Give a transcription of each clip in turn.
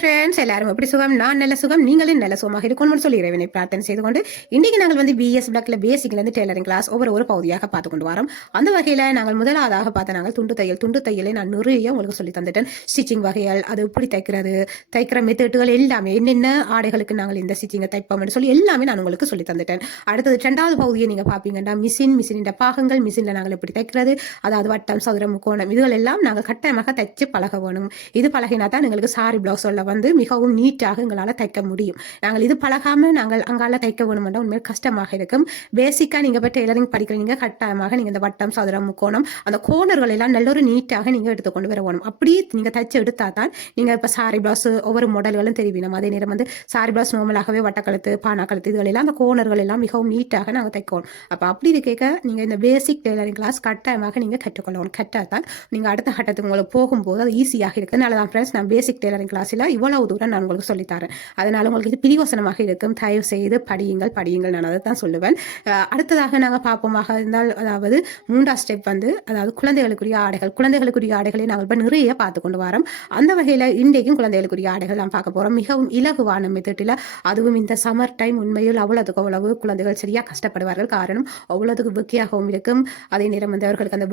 Friends, எல்லாரும் எப்படி சுகம்? நான் நல்ல சுகம், நீங்களும் நல்ல சுகமாக இருக்கணும்னு சொல்லி இறைவனை பிரார்த்தனை செய்து கொண்டு இன்றைக்கு நாங்கள் வந்து பிஎஸ் பிளாக்ல பேசிக்லேருந்து டெய்லரிங் கிளாஸ் ஒவ்வொரு பகுதியாக பார்த்து கொண்டு வரோம். அந்த வகையில் நாங்கள் முதலாவதாக பார்த்த நாங்கள் துண்டு தையலை நான் நிறைய உங்களுக்கு சொல்லி தந்துட்டேன். ஸ்டிச்சிங் வகைகள், அது எப்படி தைக்கிற மெத்தட்டுகள் எல்லாமே, என்னென்ன ஆடைகளுக்கு நாங்கள் இந்த ஸ்டிச்சிங்கை தைப்போம்னு சொல்லி எல்லாமே நான் உங்களுக்கு சொல்லி தந்துட்டேன். அடுத்தது 2வது பகுதியை நீங்கள் பார்ப்பீங்கன்னா மிஷினின் பாகங்கள், மிஷினில் நாங்கள் எப்படி தைக்கிறது, அதாவது வட்டம், சதுரம், முக்கோணம், இதுகள் எல்லாம் நாங்கள் கட்டாயமாக தைச்சு பழக வேணும். இது பழகினா தான் எங்களுக்கு சாரி பிளவுஸில் வந்து மிகவும் நீட்டாக எங்களால் தைக்க முடியும். நாங்கள் இது பழகாமல் நாங்கள் அங்கால தைக்க வேணுமென்றால் உண்மையில் கஷ்டமாக இருக்கும். பேசிக்காக நீங்கள் இப்போ டெய்லரிங் படிக்கிறீங்க, கட்டாயமாக நீங்கள் இந்த வட்டம், சதுரம், முக்கோணம், அந்த கோணர்கள் எல்லாம் நல்ல ஒரு நீட்டாக நீங்கள் எடுத்துக்கொண்டு வர வேணும். அப்படி நீங்கள் தைச்சு எடுத்தால் தான் நீங்கள் இப்போ சாரி பிளவுஸ் ஒவ்வொரு மாடல்களும் தெரிவிக்கணும். அதே நேரம் வந்து சாரி பிளவுஸ் நார்மலாகவே வட்டக்கழுத்து, பானாக்கழுத்து, இதுகளெல்லாம் அந்த கோணர்கள் எல்லாம் மிகவும் நீட்டாக நாங்கள் தைக்கணும். அப்போ அப்படி இருக்க நீங்கள் இந்த பேசிக் டெய்லரிங் கிளாஸ் கட்டாயமாக நீங்கள் கற்றுக்கொள்ளணும். கட்டாதான் நீங்கள் அடுத்த கட்டத்துக்கு உங்களுக்கு போகும்போது அது ஈஸியாக இருக்குது. அதனால தான் ஃப்ரெண்ட்ஸ், நான் பேசிக் டெய்லரிங் கிளாஸில் இவ்வளவு தூரம் நான் உங்களுக்கு சொல்லித்தரேன். அதனால உங்களுக்கு இது பிரியோசனமாக இருக்கும். தயவு செய்து படியுங்கள். நான் அதை தான் சொல்லுவேன். அடுத்ததாக நாங்கள் பார்ப்போமாக இருந்தால், அதாவது 3வது ஸ்டெப் வந்து, அதாவது குழந்தைகளுக்குரிய ஆடைகளை நாங்கள் இப்போ நிறைய பார்த்து கொண்டு வரோம். அந்த வகையில் இன்றைக்கும் குழந்தைகளுக்குரிய ஆடைகள் நான் பார்க்க போகிறோம். மிகவும் இலகுவான மெத்தட்டில், அதுவும் இந்த சம்மர் டைம் உண்மையில் அவ்வளவு குழந்தைகள் சரியாக கஷ்டப்படுவார்கள். காரணம் அவ்வளவுக்கு வெக்கியாகவும் இருக்கும். அதே நேரம் வந்து அவர்களுக்கு அந்த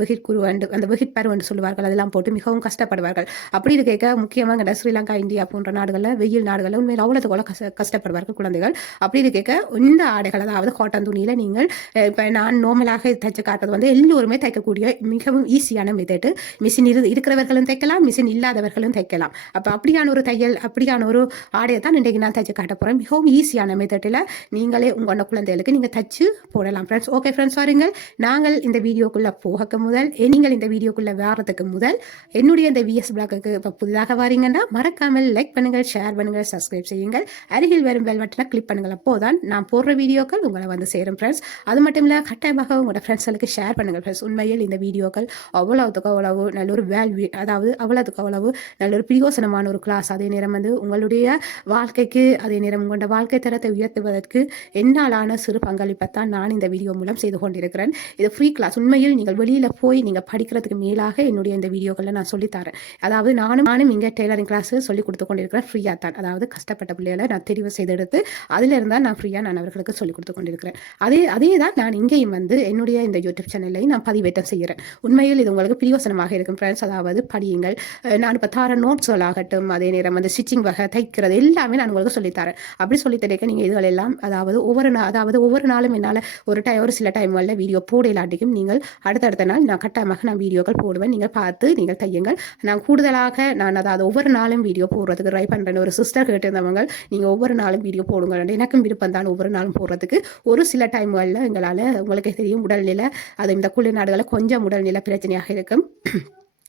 வெகிட் பருவண்டு சொல்லுவார்கள், அதெல்லாம் போட்டு மிகவும் கஷ்டப்படுவார்கள். அப்படி இருக்க முக்கியமாக ஸ்ரீலங்கா, இந்தியா போன்ற நாடுகளில், வெயில் நாடுகளில் உண்மையில் அவ்வளோத்துக்கு கஷ்டப்படுவார்கள் குழந்தைகள். அப்படி இருக்க இந்த ஆடைகள், அதாவது காட்டன் துணியில் நீங்கள் இப்போ நான் நார்மலாக தைச்சு காட்டுறது வந்து எல்லோருமே தைக்கக்கூடிய மிகவும் ஈஸியான மெத்தடு. மிஷின் இருக்கிறவர்களும் தைக்கலாம், மிஷின் இல்லாதவர்களும் தைக்கலாம். அப்போ அப்படியான ஒரு தையல், அப்படியான ஒரு ஆடையை தான் இன்றைக்கு நான் தைச்சு காட்ட போகிறேன். மிகவும் ஈஸியான மெத்தடில் நீங்களே உங்களோட குழந்தைகளுக்கு நீங்கள் தைச்சு போடலாம் ஃப்ரெண்ட்ஸ். ஓகே ஃப்ரெண்ட்ஸ், வாருங்கள். நாங்கள் இந்த வீடியோக்குள்ளே போக முதல், நீங்கள் இந்த வீடியோக்குள்ளே வேறதுக்கு முதல், என்னுடைய இந்த விஎஸ் பிளாக்கு இப்போ புதிதாக வாரீங்கன்னா மறக்காமல் லைக் பண்ணுங்கள், ஷேர் பண்ணுங்கள், சப்ஸ்கிரைப் செய்யுங்கள். அருகில் வரும் பெல் பட்டனை கிளிக் பண்ணுங்கள். அப்போதான் நான் போடுற வீடியோக்கள் உங்களை வந்து சேரும் ஃப்ரெண்ட்ஸ். அது மட்டும் இல்லை, கட்டாயமாக உங்களோட ஃப்ரெண்ட்ஸ்களுக்கு ஷேர் பண்ணுங்கள் ஃப்ரெண்ட்ஸ். உண்மையில் இந்த வீடியோக்கள் அவ்வளவு நல்ல ஒரு வேல்யூ, அதாவது அவ்வளவு நல்ல ஒரு பிரயோசனமான ஒரு கிளாஸ். அதே நேரம் வந்து உங்களுடைய வாழ்க்கைக்கு, அதே நேரம் உங்களோட வாழ்க்கை தரத்தை உயர்த்துவதற்கு என்னாலான சிறு பங்களிப்பைத்தான் நான் இந்த வீடியோ மூலம் செய்து கொண்டிருக்கிறேன். இது ஃப்ரீ கிளாஸ். உண்மையில் நீங்கள் வெளியில் போய் நீங்கள் படிக்கிறதுக்கு மேலாக என்னுடைய இந்த வீடியோக்களை நான் சொல்லித்தரேன். அதாவது நானும் இங்கே டெய்லரிங் கிளாஸ் சொல்லி கொடுத்து கொண்டிருக்கிறேன் ஃப்ரீயாக தான். அதாவது கஷ்டப்பட்ட பிள்ளைகளை நான் தெரிவு செய்தெடுத்து அதில் இருந்தால் நான் ஃப்ரீயாக நான் அவர்களுக்கு சொல்லிக் கொடுத்து கொண்டிருக்கிறேன். அதே தான் நான் இங்கேயும் வந்து என்னுடைய இந்த யூடியூப் சேனல்லையும் நான் பதிவேற்றம் செய்கிறேன். உண்மையில் இது உங்களுக்கு பிரயோசனமாக இருக்கும் ஃப்ரெண்ட்ஸ். அதாவது படியுங்கள். நான் இப்போ தார நோட்ஸ்கள் ஆகட்டும், அதே நேரம் வந்து ஸ்டிச்சிங் வகை, தைக்கிறது எல்லாமே நான் உங்களுக்கு சொல்லித்தரேன். அப்படி சொல்லித்தரேன் நீங்கள் இதுகளெல்லாம், அதாவது ஒவ்வொரு நாளும் என்னால் ஒரு சில டைம்களில் வீடியோ போட இல்லாட்டிக்கும் நீங்கள் அடுத்தடுத்த நாள் நான் கட்டாயமாக நான் வீடியோக்கள் போடுவேன். நீங்கள் பார்த்து நீங்கள் தையுங்கள். நான் கூடுதலாக அதாவது ஒவ்வொரு நாளும் வீடியோ போடுறதுக்கு ட்ரை பண்ணுறேன். ஒரு சிஸ்டர் கேட்டிருந்தவங்க, நீங்கள் ஒவ்வொரு நாளும் வீடியோ போடுங்க. எனக்கும் விருப்பம் தான் ஒவ்வொரு நாளும் போடுறதுக்கு. ஒரு சில டைம்களில் எங்களால், உங்களுக்கே தெரியும், உடல்நிலை, அது இந்த குளிர் நாடுகளில் கொஞ்சம் உடல்நிலை பிரச்சனையாக இருக்கும்.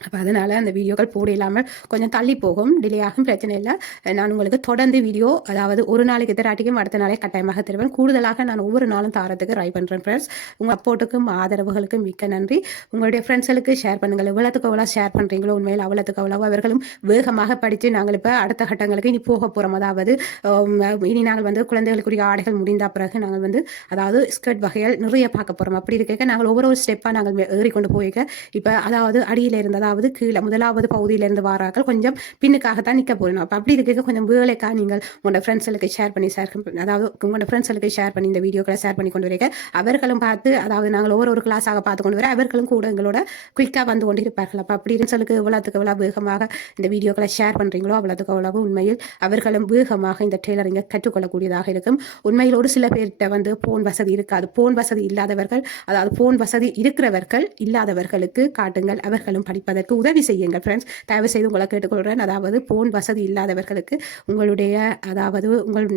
அப்போ அதனால் அந்த வீடியோக்கள் போட இல்லாமல் கொஞ்சம் தள்ளி போகும், டிலே ஆகும், பிரச்சனை இல்லை. நான் உங்களுக்கு தொடர்ந்து வீடியோ, அதாவது ஒரு நாளைக்கு தராட்டிக்கும் அடுத்த நாளே கட்டாயமாக தருவேன். கூடுதலாக நான் ஒவ்வொரு நாளும் தாரத்துக்கு ட்ரை பண்ணுறேன் ஃப்ரெண்ட்ஸ். உங்கள் அப்போட்டுக்கும் ஆதரவுகளுக்கும் மிக்க நன்றி. உங்களுடைய ஃப்ரெண்ட்ஸுக்கு ஷேர் பண்ணுங்கள். எவ்வளோத்துக்கு எவ்வளோ ஷேர் பண்ணுறீங்களோ உண்மையில் அவ்வளோத்துக்கு அவ்வளோ அவர்களும் வேகமாக படித்து நாங்கள் இப்போ அடுத்த கட்டங்களுக்கு இனி போக போகிறோம். அதாவது இனி நாங்கள் வந்து குழந்தைகளுக்குரிய ஆடைகள் முடிந்த பிறகு நாங்கள் வந்து, அதாவது ஸ்கர்ட் வகைகள் நிறைய பார்க்க போகிறோம். அப்படி இருக்க நாங்கள் ஒவ்வொரு ஸ்டெப்பாக நாங்கள் ஏறிக்கொண்டு போய்க்க, இப்போ அதாவது அடியில் இருந்ததா கீழே முதலாவது பகுதியிலிருந்து வாராக்கள் கொஞ்சம் பின்னுக்காகத்தான் நிற்க போகணும். அப்போ அப்படி இருக்க கொஞ்சம் வேலைக்காக நீங்கள் உங்களோட ஃப்ரெண்ட்ஸுக்கு ஷேர் பண்ணி அதாவது உங்களோட ஃப்ரெண்ட்ஸுக்கு ஷேர் பண்ணி இந்த வீடியோக்களை ஷேர் பண்ணி கொண்டு வரீங்க. அவர்களும் பார்த்து, அதாவது நாங்கள் ஒவ்வொரு கிளாஸாக பார்த்து கொண்டு வர அவர்களும் கூட எங்களோட குயிக்காக வந்து கொண்டு இருப்பார்கள். அப்போ அப்படி ஃப்ரெண்ட்ஸுக்கு எவ்வளோத்துக்கு எவ்வளோ வேகமாக இந்த வீடியோக்களை ஷேர் பண்ணுறீங்களோ அவ்வளோத்துக்கு அவ்வளவு உண்மையில் அவர்களும் வேகமாக இந்த டெய்லரிங்கை கற்றுக்கொள்ளக்கூடியதாக இருக்கும். உண்மையில் ஒரு சில பேர்கிட்ட வந்து போன் வசதி இருக்காது. போன் வசதி இல்லாதவர்கள், அதாவது போன் வசதி இருக்கிறவர்கள் இல்லாதவர்களுக்கு காட்டுங்கள். அவர்களும் படிப்பதற்கு உதவி செய்யுங்கள் ஃப்ரெண்ட்ஸ். தயவு செய்து உங்களை கேட்டுக்கொள்கிறேன். அதாவது போன் வசதி இல்லாதவர்களுக்கு உங்களுடைய, அதாவது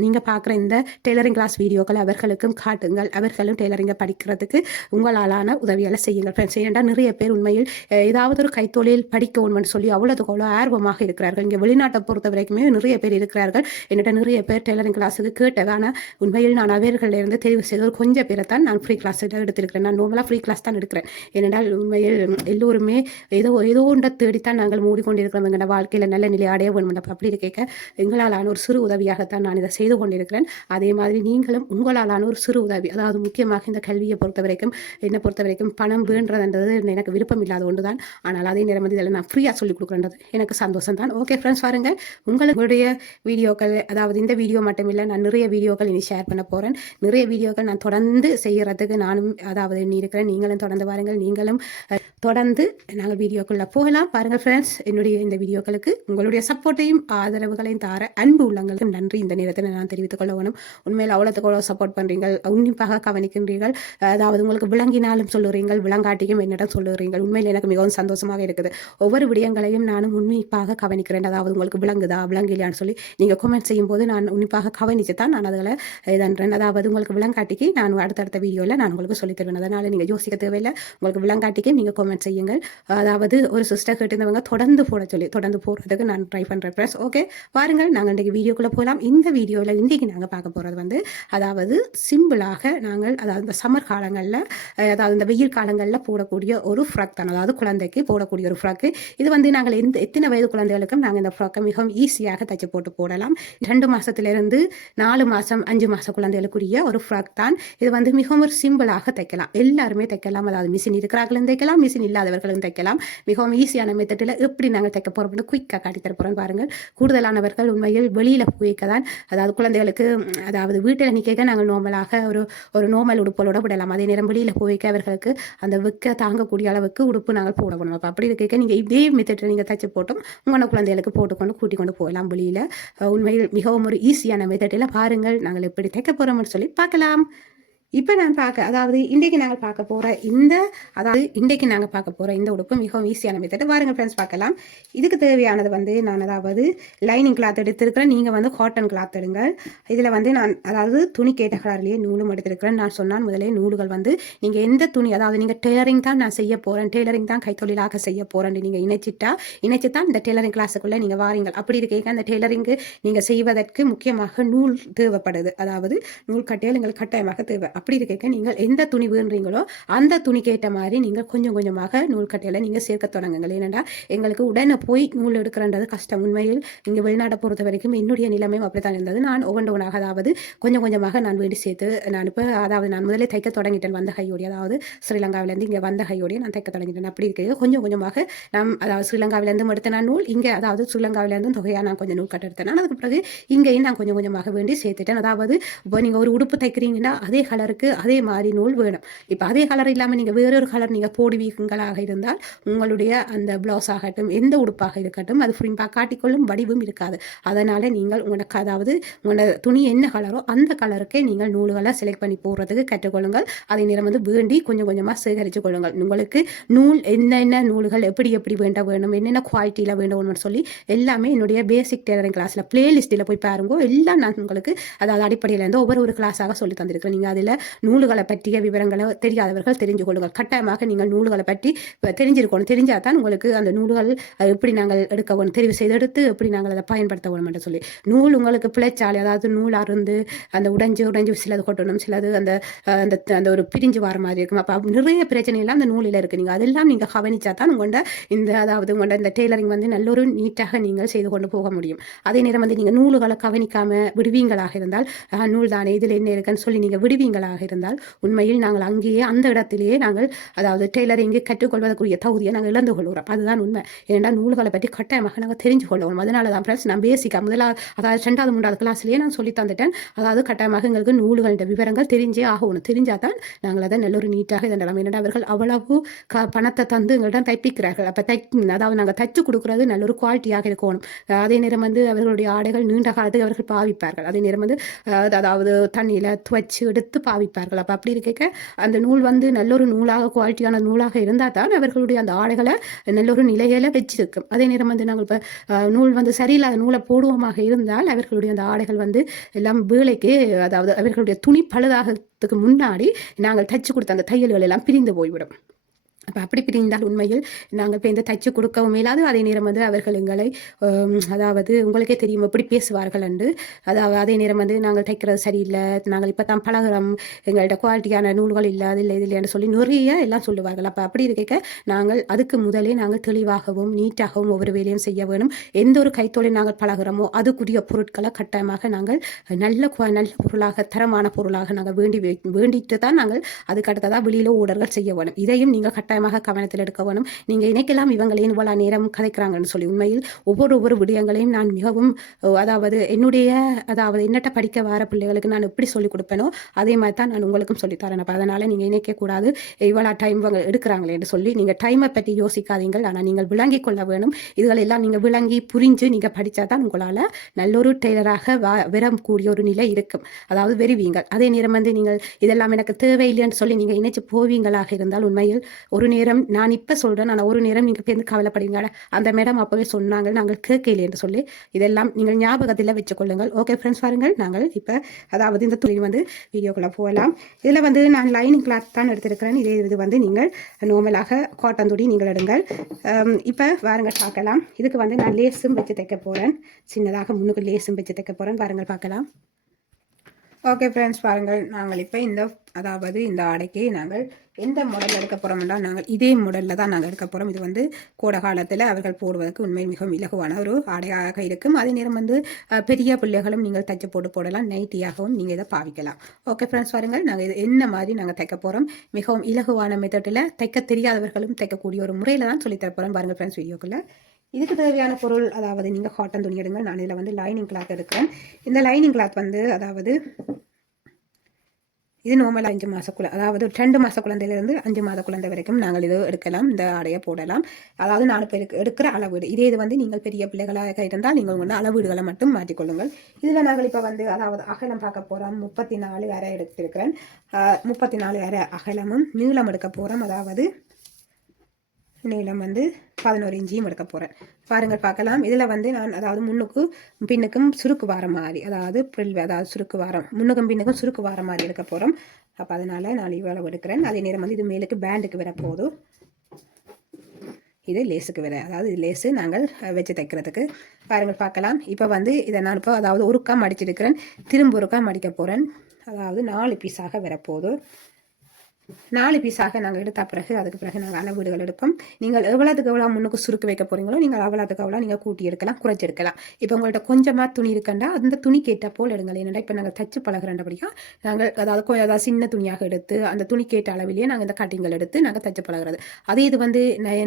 நீங்கள் பார்க்குற இந்த டெய்லரிங் கிளாஸ் வீடியோக்கள் அவர்களுக்கும் காட்டுங்கள். அவர்களும் டெய்லரிங்கை படிக்கிறதுக்கு உங்களாலான உதவியால் செய்யுங்கள் ஃப்ரெண்ட்ஸ். ஏனென்றால் நிறைய பேர் உண்மையில் ஏதாவது ஒரு கைத்தொழில் படிக்கணும்னு சொல்லி அவ்வளோத்துக்கு அவ்வளோ ஆர்வமாக இருக்கிறார்கள். இங்கே வெளிநாட்டை பொறுத்த வரைக்குமே நிறைய பேர் இருக்கிறார்கள். என்னிட்ட நிறைய பேர் டெய்லரிங் கிளாஸுக்கு கேட்டதான உண்மையில் நான் அவர்களிலிருந்து தெரிவு செய்த ஒரு கொஞ்சம் பேரை தான் நான் ஃப்ரீ கிளாஸ் எடுத்திருக்கிறேன். நான் நார்மலாக ஃப்ரீ கிளாஸ் தான் எடுக்கிறேன். ஏனென்றால் உண்மையில் எல்லோருமே ஏதோ ஒன்றை தேடித்தான் நாங்கள் மூடிக்கொண்டிருக்கிறோம். எங்களோட வாழ்க்கையில் நல்ல நிலை அடைய வேண்டும். அப்படி இருக்க எங்களாலான ஒரு சிறு உதவியாகத்தான் நான் இதை செய்து கொண்டிருக்கிறேன். அதே மாதிரி நீங்களும் உங்களாலான ஒரு சிறு உதவி, அதாவது முக்கியமாக இந்த கல்வியை பொறுத்த வரைக்கும் என்னை பொறுத்த வரைக்கும் பணம் வேண்டதுன்றது எனக்கு விருப்பம் இல்லாத ஒன்று தான். ஆனால் அதே நேரம் வந்து இதில் நான் ஃப்ரீயாக சொல்லிக் கொடுக்குறது எனக்கு சந்தோஷம் தான். ஓகே ஃப்ரெண்ட்ஸ், பாருங்கள், உங்களுடைய வீடியோக்கள், அதாவது இந்த வீடியோ மட்டும் இல்லை, நான் நிறைய வீடியோக்கள் இனி ஷேர் பண்ண போகிறேன். நிறைய வீடியோக்கள் நான் தொடர்ந்து செய்கிறதுக்கு நானும் அதாவது எண்ணி இருக்கிறேன். நீங்களும் தொடர்ந்து வாருங்கள். நீங்களும் தொடர்ந்து நாங்கள் வீடியோக்குள்ளே போகலாம். பாருங்கள் ஃப்ரெண்ட்ஸ், என்னுடைய இந்த வீடியோக்களுக்கு உங்களுடைய சப்போர்ட்டையும் ஆதரவுகளையும் தார அன்பு உள்ளங்களுக்கு நன்றி இந்த நேரத்தில் நான் தெரிவித்துக் கொள்ள வேணும். உண்மையில் அவ்வளோத்துக்கு சப்போர்ட் பண்ணுறீங்கள், உன்னிப்பாக கவனிக்கின்றீர்கள். அதாவது உங்களுக்கு விளங்கினாலும் சொல்லுறீங்கள், விளங்காட்டியும் என்னிடம் சொல்லுறீங்கள். உண்மையில் எனக்கு மிகவும் சந்தோஷமாக இருக்குது. ஒவ்வொரு விடயங்களையும் நானும் உன்னிப்பாக கவனிக்கிறேன். அதாவது உங்களுக்கு விளங்குதா விளங்கலையான்னு சொல்லி நீங்கள் கமெண்ட் செய்யும் போது நான் உன்னிப்பாக கவனித்து தான் நான் அதில் இதன்றேன். அதாவது உங்களுக்கு விளங்காட்டிக்கு நான் அடுத்தடுத்த வீடியோவில் நான் உங்களுக்கு சொல்லித் தருவேன். அதனால் நீங்கள் யோசிக்க தேவையில்லை. உங்களுக்கு விளங்காட்டிக்கு நீங்கள் கமெண்ட் செய்யுங்கள். அதாவது ஒரு சிஸ்டர் கேட்டிருந்தவங்க தொடர்ந்து போட சொல்லி தொடர்ந்து போடுறதுக்கு நான் ட்ரை பண்ணுறேன் ஃப்ரெண்ட்ஸ். ஓகே, பாருங்கள், நாங்கள் இன்றைக்கி வீடியோக்குள்ளே போகலாம். இந்த வீடியோவில் இன்றைக்கி நாங்கள் பார்க்க போகிறது வந்து அதாவது சிம்பிளாக நாங்கள் அதாவது இந்த சம்மர் காலங்களில், அதாவது இந்த வெயில் காலங்களில் போடக்கூடிய ஒரு ஃப்ராக் தான். அதாவது குழந்தைக்கு போடக்கூடிய ஒரு ஃப்ராக்கு. இது வந்து நாங்கள் எத்தனை வயது குழந்தைகளுக்கும் நாங்கள் இந்த ஃப்ராக்கை மிகவும் ஈஸியாக தைச்சு போட்டு போடலாம். 2 மாதத்திலிருந்து 4 மாதம் 5 மாத குழந்தைகளுக்குரிய ஒரு ஃப்ராக் தான். இது வந்து மிகவும் ஒரு சிம்பிளாக தைக்கலாம், எல்லாருமே தைக்கலாம். அதாவது மிஷின் இருக்கிறார்களும் தைக்கலாம், மிஷின் இல்லாதவர்களும் தைக்கலாம். மிகவும் ஈஸியான மெத்தடில் எப்படி நாங்கள் தைக்க போகிறோம்னு குயிக்காக காட்டித்தர போகிறோம். பாருங்கள், கூடுதலானவர்கள் உண்மையில் வெளியில் போய்க்க தான், அதாவது குழந்தைகளுக்கு அதாவது வீட்டில் நிற்க நாங்கள் நார்மலாக ஒரு நார்மல் உடுப்புகளோட விடலாம். அதே நேரம் வெளியில் போய்க்க அவர்களுக்கு அந்த வெக்க தாங்கக்கூடிய அளவுக்கு உடுப்பு நாங்கள் போடணும். அப்போ அப்படி இருக்க நீங்கள் இதே மெத்தடில் நீங்கள் தைச்சு போட்டும் உங்களோட குழந்தைகளுக்கு போட்டுக்கொண்டு கூட்டிக் கொண்டு போகலாம் வெளியில். உண்மையில் மிகவும் ஒரு ஈஸியான மெத்தடில் பாருங்கள் நாங்கள் எப்படி தைக்க போகிறோம்னு சொல்லி பார்க்கலாம். இப்போ நான் அதாவது இன்றைக்கு நாங்கள் பார்க்க போகிற இந்த உடுப்பு மிகவும் ஈஸியான மெத்தட். வாருங்கள் ஃப்ரெண்ட்ஸ் பார்க்கலாம். இதுக்கு தேவையானது வந்து நான் அதாவது லைனிங் கிளாத் எடுத்திருக்கிறேன். நீங்கள் வந்து காட்டன் கிளாத் எடுங்க. இதில் வந்து நான் அதாவது துணி கேட்ட கலர்லேயே நூலும் எடுத்திருக்கிறேன். நான் சொன்னால் முதலே நூல்கள் வந்து நீங்கள் எந்த துணி, அதாவது நீங்கள் டெய்லரிங் தான் நான் செய்ய போகிறேன், டெய்லரிங் தான் கைத்தொழிலாக செய்ய போகிறேன் நீங்கள் இணைச்சு தான் இந்த டெய்லரிங் கிளாஸுக்குள்ளே நீங்கள் வாரீங்கள். அப்படி இருக்க அந்த டெய்லரிங்கு நீங்கள் செய்வதற்கு முக்கியமாக நூல் தேவைப்படுது. அதாவது நூல் கட்டையில் எங்களுக்கு கட்டாயமாக தேவை. அப்படி இருக்க நீங்கள் எந்த துணி வேண்டுறீங்களோ அந்த துணிக்கு ஏற்ற மாதிரி நீங்கள் கொஞ்சம் கொஞ்சமாக நூல் கட்டையில் நீங்கள் சேர்க்க தொடங்குங்கள். ஏனென்றால் எங்களுக்கு உடனே போய் நூல் எடுக்கிறன்றது கஷ்டம். உண்மையில் இங்கே வெளிநாட்டை பொறுத்த வரைக்கும் என்னுடைய நிலைமையும் அப்படித்தான் இருந்தது. நான் ஒவ்வொன்றாக அதாவது கொஞ்சம் கொஞ்சமாக நான் வேண்டி சேர்த்து நான் இப்போ அதாவது நான் முதலே தைக்க தொடங்கிட்டேன் வந்த கையோடி, அதாவது ஸ்ரீலங்காவிலேருந்து இங்கே வந்த கையோடையே நான் தைக்க தொடங்கிட்டேன். அப்படி இருக்க கொஞ்சம் கொஞ்சமாக நான் அதாவது ஸ்ரீலங்காவிலேருந்து எடுத்த நான் நூல் இங்கே, அதாவது ஸ்ரீலங்காவிலேருந்து தொகையாக நான் கொஞ்சம் நூல் கட்ட எடுத்தேன். அதுக்கு பிறகு இங்கேயும் நான் கொஞ்சம் கொஞ்சமாக வேண்டி சேர்த்துட்டேன். அதாவது இப்போ நீங்கள் ஒரு உடுப்பு தைக்கிறீங்கன்னா அதே கலருக்கு அதே மாதிரி நூல் வேணும். இப்போ அதே கலர் இல்லாமல் நீங்கள் வேறொரு கலர் நீங்கள் போடுவீங்களாக இருந்தால் உங்களுடைய அந்த ப்ளவுஸ் ஆகட்டும் எந்த உடுப்பாக இருக்கட்டும் அது ஃப்ரிம்பாக காட்டிக்கொள்ளும் வடிவும் இருக்காது. அதனால் நீங்கள் உங்களுக்கு அதாவது உங்களோட துணி என்ன கலரோ அந்த கலருக்கே நீங்கள் நூல்களை செலக்ட் பண்ணி போடுறதுக்கு கற்றுக்கொள்ளுங்கள். அதே நேரம் வந்து வேண்டி கொஞ்சம் கொஞ்சமாக சேகரித்து கொள்ளுங்கள். உங்களுக்கு நூல் என்னென்ன நூல்கள் எப்படி எப்படி வேணும், என்னென்ன குவாலிட்டியில் வேண்டும்னு சொல்லி எல்லாமே என்னுடைய பேசிக் டெய்லரிங் கிளாஸில் பிளேலிஸ்ட்டில் போய் பாருங்க. எல்லாம் நான் உங்களுக்கு அதாவது அடிப்படையிலேருந்து ஒவ்வொரு கிளாஸாக சொல்லி தந்திருக்கிறேன். நீங்கள் அதில் நூல்களை பற்றிய விவரங்களை தெரியாதவர்கள் தெரிஞ்சு கொள்ளுங்கள். கட்டாயமாக நீங்கள் நூல்களை பற்றி தெரிஞ்சிருக்கணும். தெரிஞ்சால் தான் உங்களுக்கு அந்த நூல்கள் எப்படி நாங்கள் எடுக்க வேணும், தெரிவு செய்து எடுத்து எப்படி நாங்கள் அதை பயன்படுத்த வேணும் என்று சொல்லி. நூல் உங்களுக்கு பிழைச்சாலே, அதாவது நூல் அருந்து அந்த உடைஞ்சு சிலது கொட்டணும், சிலது அந்த அந்த ஒரு பிரிஞ்சு வர மாதிரி இருக்கும். அப்போ நிறைய பிரச்சனையெல்லாம் அந்த நூலில் இருக்குது. நீங்கள் அதெல்லாம் நீங்கள் கவனிச்சா தான் உங்களோட அதாவது உங்களோட இந்த டெய்லரிங் வந்து நல்ல ஒரு நீட்டாக நீங்கள் செய்து கொண்டு போக முடியும். அதே நேரம் வந்து நீங்கள் நூல்களை கவனிக்காமல் விடுவீங்களாக இருந்தால், நூல் தானே இதில் என்ன இருக்குன்னு சொல்லி நீங்கள் விடுவீங்களாக இருந்தால் உண்மையில் நாங்கள் அங்கேயே அந்த இடத்திலேயே நாங்கள் அதாவது டெய்லரிங்கு கற்றுக்கொள்வதற்குரிய தகுதியை நாங்கள் இழந்து கொள்கிறோம். அதுதான் உண்மை. ஏனென்றால் நூல்களை பற்றி கட்டாயமாக நாங்கள் தெரிஞ்சு கொள்வோம். அதனால தான் ஃப்ரெண்ட்ஸ் நான் பேசிக்காக அதாவது 2வது 3வது கிளாஸ்லேயே நான் சொல்லி தந்துட்டேன். அதாவது கட்டாயமாக எங்களுக்கு நூல்களின் விவரங்கள் தெரிஞ்சே ஆகணும். தெரிஞ்சால் தான் நாங்கள் அதை நல்ல ஒரு நீட்டாக இதெல்லாம். ஏனென்றால் அவர்கள் அவ்வளவு பணத்தை தந்து எங்கள்கிட்ட தைப்பிக்கிறார்கள். அப்போ அதாவது நாங்கள் தைச்சு கொடுக்குறது நல்ல ஒரு குவாலிட்டியாக இருக்கணும். அதே நேரம் வந்து அவர்களுடைய ஆடைகள் நீண்ட காலத்துக்கு அவர்கள் பாவிப்பார்கள். அதே நேரம் வந்து அதாவது தண்ணியில் துவைச்சு எடுத்து பாவிப்பார்கள். அப்போ அப்படி இருக்க அந்த நூல் வந்து நல்ல ஒரு நூலாக குவாலிட்டியான நூலாக இருந்தால் தான் அவர்களுடைய அந்த ஆடைகளை நல்ல ஒரு நிலையில வச்சிருக்கும். அதே நேரம் வந்து நாங்கள் இப்போ நூல் வந்து சரியில்லாத நூலை போடுவோமாக இருந்தால் அவர்களுடைய அந்த ஆடைகள் வந்து எல்லாம் வேலைக்கு, அதாவது அவர்களுடைய துணி பழுதாகிறதுக்கு முன்னாடி நாங்கள் தைச்சு கொடுத்த அந்த தையல்கள் எல்லாம் பிரிந்து போய்விடும். அப்போ அப்படி பிரிந்தால் உண்மையில் நாங்கள் இப்போ இந்த தைச்சு கொடுக்கவும் இல்லாது அதே நேரம் வந்து அவர்கள் எங்களை அதாவது உங்களுக்கே தெரியும் எப்படி பேசுவார்கள் என்று அதாவது அதே நேரம் வந்து நாங்கள் தைக்கிறது சரியில்லை, நாங்கள் இப்போ தான் பழகிறோம், எங்கள்கிட்ட குவாலிட்டியான நூல்கள் இல்லை அது இல்லை இது இல்லைன்னு சொல்லி நிறைய எல்லாம் சொல்லுவார்கள். அப்போ அப்படி இருக்க நாங்கள் அதுக்கு முதலே நாங்கள் தெளிவாகவும் நீட்டாகவும் ஒவ்வொரு வேலையும் செய்ய வேணும். எந்த ஒரு கைத்தொழில் நாங்கள் பழகிறோமோ அதுக்குரிய பொருட்களை கட்டாயமாக நாங்கள் நல்ல பொருளாக தரமான பொருளாக நாங்கள் வேண்டிட்டு தான் நாங்கள் அதுக்கு அடுத்ததாக வெளியில் ஓர்டர்கள் செய்ய வேணும். இதையும் நீங்கள் கட்டாயமாக கவனத்தில் எடுக்க வேணும். நீங்கள் இணைக்கலாம் இவங்களே இவ்வளோ நேரம் கதைக்கிறாங்கன்னு சொல்லி. உண்மையில் ஒவ்வொரு விடயங்களையும் நான் மிகவும் அதாவது என்னட்ட படிக்க வர பிள்ளைகளுக்கு நான் எப்படி சொல்லிக் கொடுப்பேனோ அதே மாதிரி தான் நான் உங்களுக்கும் சொல்லித்தரேன். அப்போ அதனால் நீங்கள் இணைக்கக்கூடாது இவ்வளோ டைம் இவங்க எடுக்கிறாங்களே என்று சொல்லி நீங்கள் டைமை பற்றி யோசிக்காதீங்கள். ஆனால் நீங்கள் விளங்கி கொள்ள வேணும். இதுகளெல்லாம் நீங்கள் விளங்கி புரிஞ்சு நீங்கள் படித்தா தான் உங்களால் நல்லொரு டெய்லராக வரக்கூடிய ஒரு நிலை இருக்கும். அதாவது வெறுவீங்கள். அதே நேரம் வந்து நீங்கள் இதெல்லாம் எனக்கு தேவையில்லைன்னு சொல்லி நீங்கள் இணைச்சு போவீங்களாக இருந்தால் உண்மையில் ஒரு நேரம் நான் இப்போ சொல்கிறேன், ஆனால் ஒரு நேரம் நீங்கள் பேருந்து கவலைப்படுவீங்க, அந்த மேடம் அப்போவே சொன்னாங்க நாங்கள் கேட்கல என்று சொல்லி. இதெல்லாம் நீங்கள் ஞாபகத்தில் வச்சுக்கொள்ளுங்கள். ஓகே ஃப்ரெண்ட்ஸ், பாருங்கள் நாங்கள் இப்போ அதாவது இந்த துணி வந்து வீடியோக்குள்ளே போகலாம். இதில் வந்து நான் லைனிங் கிளாத் தான் எடுத்திருக்கிறேன். இது வந்து நீங்கள் நார்மலாக காட்டன் துணி நீங்கள் எடுங்கள். இப்போ பாருங்கள் பார்க்கலாம். இதுக்கு வந்து நான் லேஸும் வச்சு தைக்க போகிறேன். சின்னதாக முன்னுக்கு லேஸும் வச்சு தைக்க போகிறேன். பாருங்கள் பார்க்கலாம். ஓகே ஃப்ரெண்ட்ஸ், பாருங்கள் நாங்கள் இப்போ அதாவது இந்த ஆடைக்கு நாங்கள் எந்த மாடல் எடுக்க போகிறோம்னா நாங்கள் இதே மாடலில் தான் நாங்கள் எடுக்க போகிறோம். இது வந்து கோடை காலத்தில் அவர்கள் போடுவதற்கு உண்மையில் மிகவும் இலகுவான ஒரு ஆடையாக இருக்கும். அதே நேரம் வந்து பெரிய பிள்ளைகளும் நீங்கள் தைச்சு போடலாம், நைட்டியாகவும் நீங்கள் இதை பாவிக்கலாம். ஓகே ஃப்ரெண்ட்ஸ், பாருங்கள் நாங்கள் இது என்ன மாதிரி நாங்கள் தைக்க போகிறோம். மிகவும் இலகுவான மெத்தடில் தைக்க தெரியாதவர்களும் தைக்கக்கூடிய ஒரு முறையில் தான் சொல்லித்தர போகிறோம். பாருங்கள் ஃப்ரெண்ட்ஸ் வீடியோக்குள்ளே. இதுக்கு தேவையான பொருள் அதாவது நீங்கள் காட்டன் துணி எடுங்கள். நான் இதில் வந்து லைனிங் கிளாத் எடுக்கிறேன். இந்த லைனிங் கிளாத் வந்து அதாவது இது நார்மலாக 5 மாத அதாவது 2 மாத குழந்தையிலேருந்து 5 மாத குழந்தை வரைக்கும் நாங்கள் இது எடுக்கலாம். இந்த ஆடையை போடலாம். அதாவது 4 பேருக்கு எடுக்கிற அளவீடு. இது வந்து நீங்கள் பெரிய பிள்ளைகளாக இருந்தால் நீங்கள் வந்து அளவீடுகளை மட்டும் மாற்றிக்கொள்ளுங்கள். இதில் நாங்கள் இப்போ வந்து அதாவது அகலம் பார்க்க போகிறோம். 34 அரை எடுத்திருக்கிறேன். 34 அரை அகலமும் நீளம் எடுக்க போகிறோம். அதாவது நீளம் வந்து 11 இன்ச்சியும் எடுக்க போகிறேன். பாருங்கள் பார்க்கலாம். இதில் வந்து நான் அதாவது முன்னுக்கும் பின்னுக்கும் சுருக்கு வார மாதிரி அதாவது சுருக்கு வாரம் முன்னுக்கும் பின்னுக்கும் சுருக்கு வார மாதிரி எடுக்க போகிறோம். அப்போ அதனால் நான் இவ்வளவு எடுக்கிறேன். அதே நேரம் வந்து இது மேலுக்கு பேண்டுக்கு வரப்போகுது. இது லேஸுக்கு வர அதாவது இது லேஸு நாங்கள் வச்சு தைக்கிறதுக்கு. பாருங்கள் பார்க்கலாம். இப்போ வந்து இதை நான் இப்போ அதாவது ஒருக்கா மடிச்சிருக்கிறேன். திரும்ப ஒருக்கா மடிக்க போகிறேன். அதாவது 4 பீஸாக வரப்போகுது. 4 பீஸாக நாங்கள் எடுத்த பிறகு அதுக்கு பிறகு நாங்கள் அளவீடுகள் எடுப்போம். நீங்கள் எவ்வளோத்துக்கு எவ்வளோ முன்னுக்கு சுருக்கு வைக்க போகிறீங்களோ நீங்கள் அவ்வளோத்துக்கு எவ்வளோ நீங்கள் கூட்டி எடுக்கலாம், குறைச்சி எடுக்கலாம். இப்போ உங்கள்கிட்ட கொஞ்சமாக துணி இருக்கண்டா அந்த துணி கேட்ட போல் எடுங்கள். என்னென்னா இப்போ நாங்கள் தச்சு பழகிறபடியாக நாங்கள் அதாவது சின்ன துணியாக எடுத்து அந்த துணி கேட்ட அளவிலேயே நாங்கள் இந்த கட்டிங்கள் எடுத்து நாங்கள் தச்சு பழகிறது. அதே இது வந்து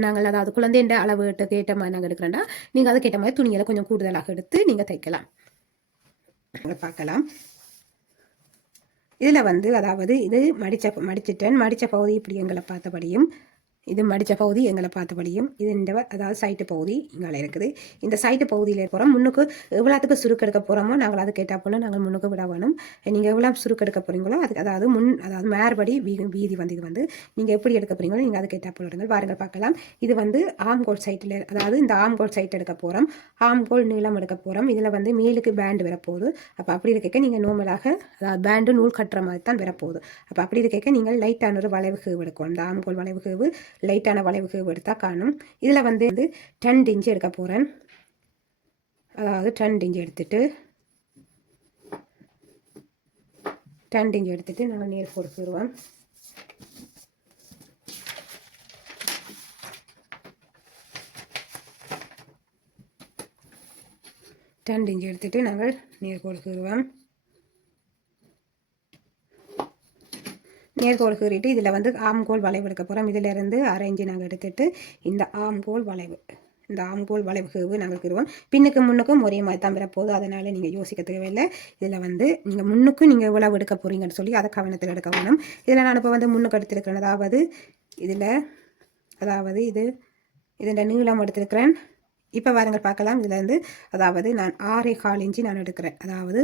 நாங்கள் அதாவது குழந்தைன்ற அளவுக்கு கேட்ட மாதிரி நாங்கள் எடுக்கிறேன்டா நீங்கள் அதுக்கேற்ற மாதிரி துணிகளை கொஞ்சம் கூடுதலாக எடுத்து நீங்கள் தைக்கலாம். பார்க்கலாம். இதில் வந்து அதாவது இது மடித்த பகுதி இப்படி எங்களை பார்த்தபடியும் இது மடித்த பகுதி எங்களை பார்த்தபடியும் இது அதாவது சைட்டு பகுதி இங்கே இருக்குது. இந்த சைட்டு பகுதியில் இருக்கிறோம். முன்னுக்கு எவ்வளோத்துக்கு சுருக்கெடுக்க போகிறோமோ நாங்கள் அதை கேட்டால் போல் நாங்கள் முன்னுக்கு விட வேணும். நீங்கள் எவ்வளோ சுருக்கெடுக்க போகிறீங்களோ அதுக்கு அதாவது மேற்படி வீதி வந்து இது வந்து நீங்கள் எப்படி எடுக்க போகிறீங்களோ நீங்கள் அதை கேட்டால் போல் எடுங்கள். பாருங்கள் பார்க்கலாம். இது வந்து ஆம்கோல் சைட்டில் அதாவது இந்த ஆம்கோல் சைட் எடுக்க போகிறோம். ஆம்கோல் நீளம் எடுக்க போகிறோம். இதில் வந்து மேலுக்கு பேண்டு வரப்போகுது. அப்போ அப்படி இருக்க நீங்கள் நார்மலாக அதாவது பேண்டு நூல் கட்டுற மாதிரி தான் வரப்போகுது. அப்போ அப்படி இருக்க நீங்கள் லைட்டான ஒரு வளைவு எடுக்கணும். இந்த ஆம்கோல் வளைவு லைட்டான வளைவுக்கு எடுத்தால் காணும். இதில் வந்து 10 இன்ச்சு எடுக்க போகிறேன். அதாவது 10 இன்ச்சு எடுத்துட்டு நாங்கள் நேர் கொடுத்துருவோம். இன்ச்சு எடுத்துட்டு நாங்கள் நேர் கொடுத்துருவோம். நேர்கோள் கீறிட்டு இதில் வந்து ஆம்கோல் வளைவு எடுக்க போகிறோம். இதிலேருந்து அரை இன்ச்சு நாங்கள் எடுத்துட்டு இந்த ஆம்கோல் வளைவு நாங்கள் கீறுவோம். பின்னுக்கு முன்னுக்கும் ஒரே மாதிரி தான் வரப்போகுது. அதனால் நீங்கள் யோசிக்க தேவையில்லை. இதில் வந்து நீங்கள் முன்னுக்கும் நீங்கள் எவ்வளவு எடுக்க போகிறீங்கன்னு சொல்லி அதை கவனத்தில் எடுக்க வேணும். இதில் நான் இப்போ வந்து முன்னுக்கு எடுத்துருக்கிறேன். அதாவது இதோட நீளம் எடுத்துருக்கிறேன். இப்போ பாருங்கள் பார்க்கலாம். இதில் வந்து அதாவது நான் 6.25 இன்ச்சு நான் எடுக்கிறேன். அதாவது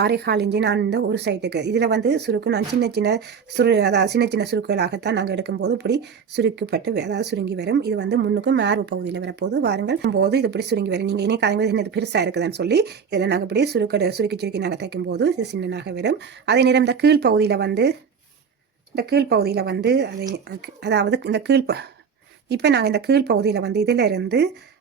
6.25 இன்ச்சு நான் இந்த ஒரு சைட்டுக்கு இதில் வந்து சுருக்கு நான் சின்ன சின்ன சுருக்குகளாகத்தான் நாங்கள் எடுக்கும்போது இப்படி சுருக்கப்பட்டு அதாவது சுருங்கி வரும். இது வந்து முன்னுக்கு மேர்வு பகுதியில் வரப்போது பாருங்கள் போது இது இப்படி சுருங்கி வரும். நீங்கள் இனி காய்வது என்னது பெருசாக இருக்குதுன்னு சொல்லி இதில் நாங்கள் இப்படி சுருக்கி நாங்கள் தைக்கும் போது இது சின்னனாக வரும். அதே நேரம் இந்த கீழ் பகுதியில் வந்து இந்த கீழ்ப்பகுதியில் வந்து அதாவது இந்த இப்போ நாங்கள் இந்த கீழ்ப்பகுதியில் வந்து இதில் இருந்து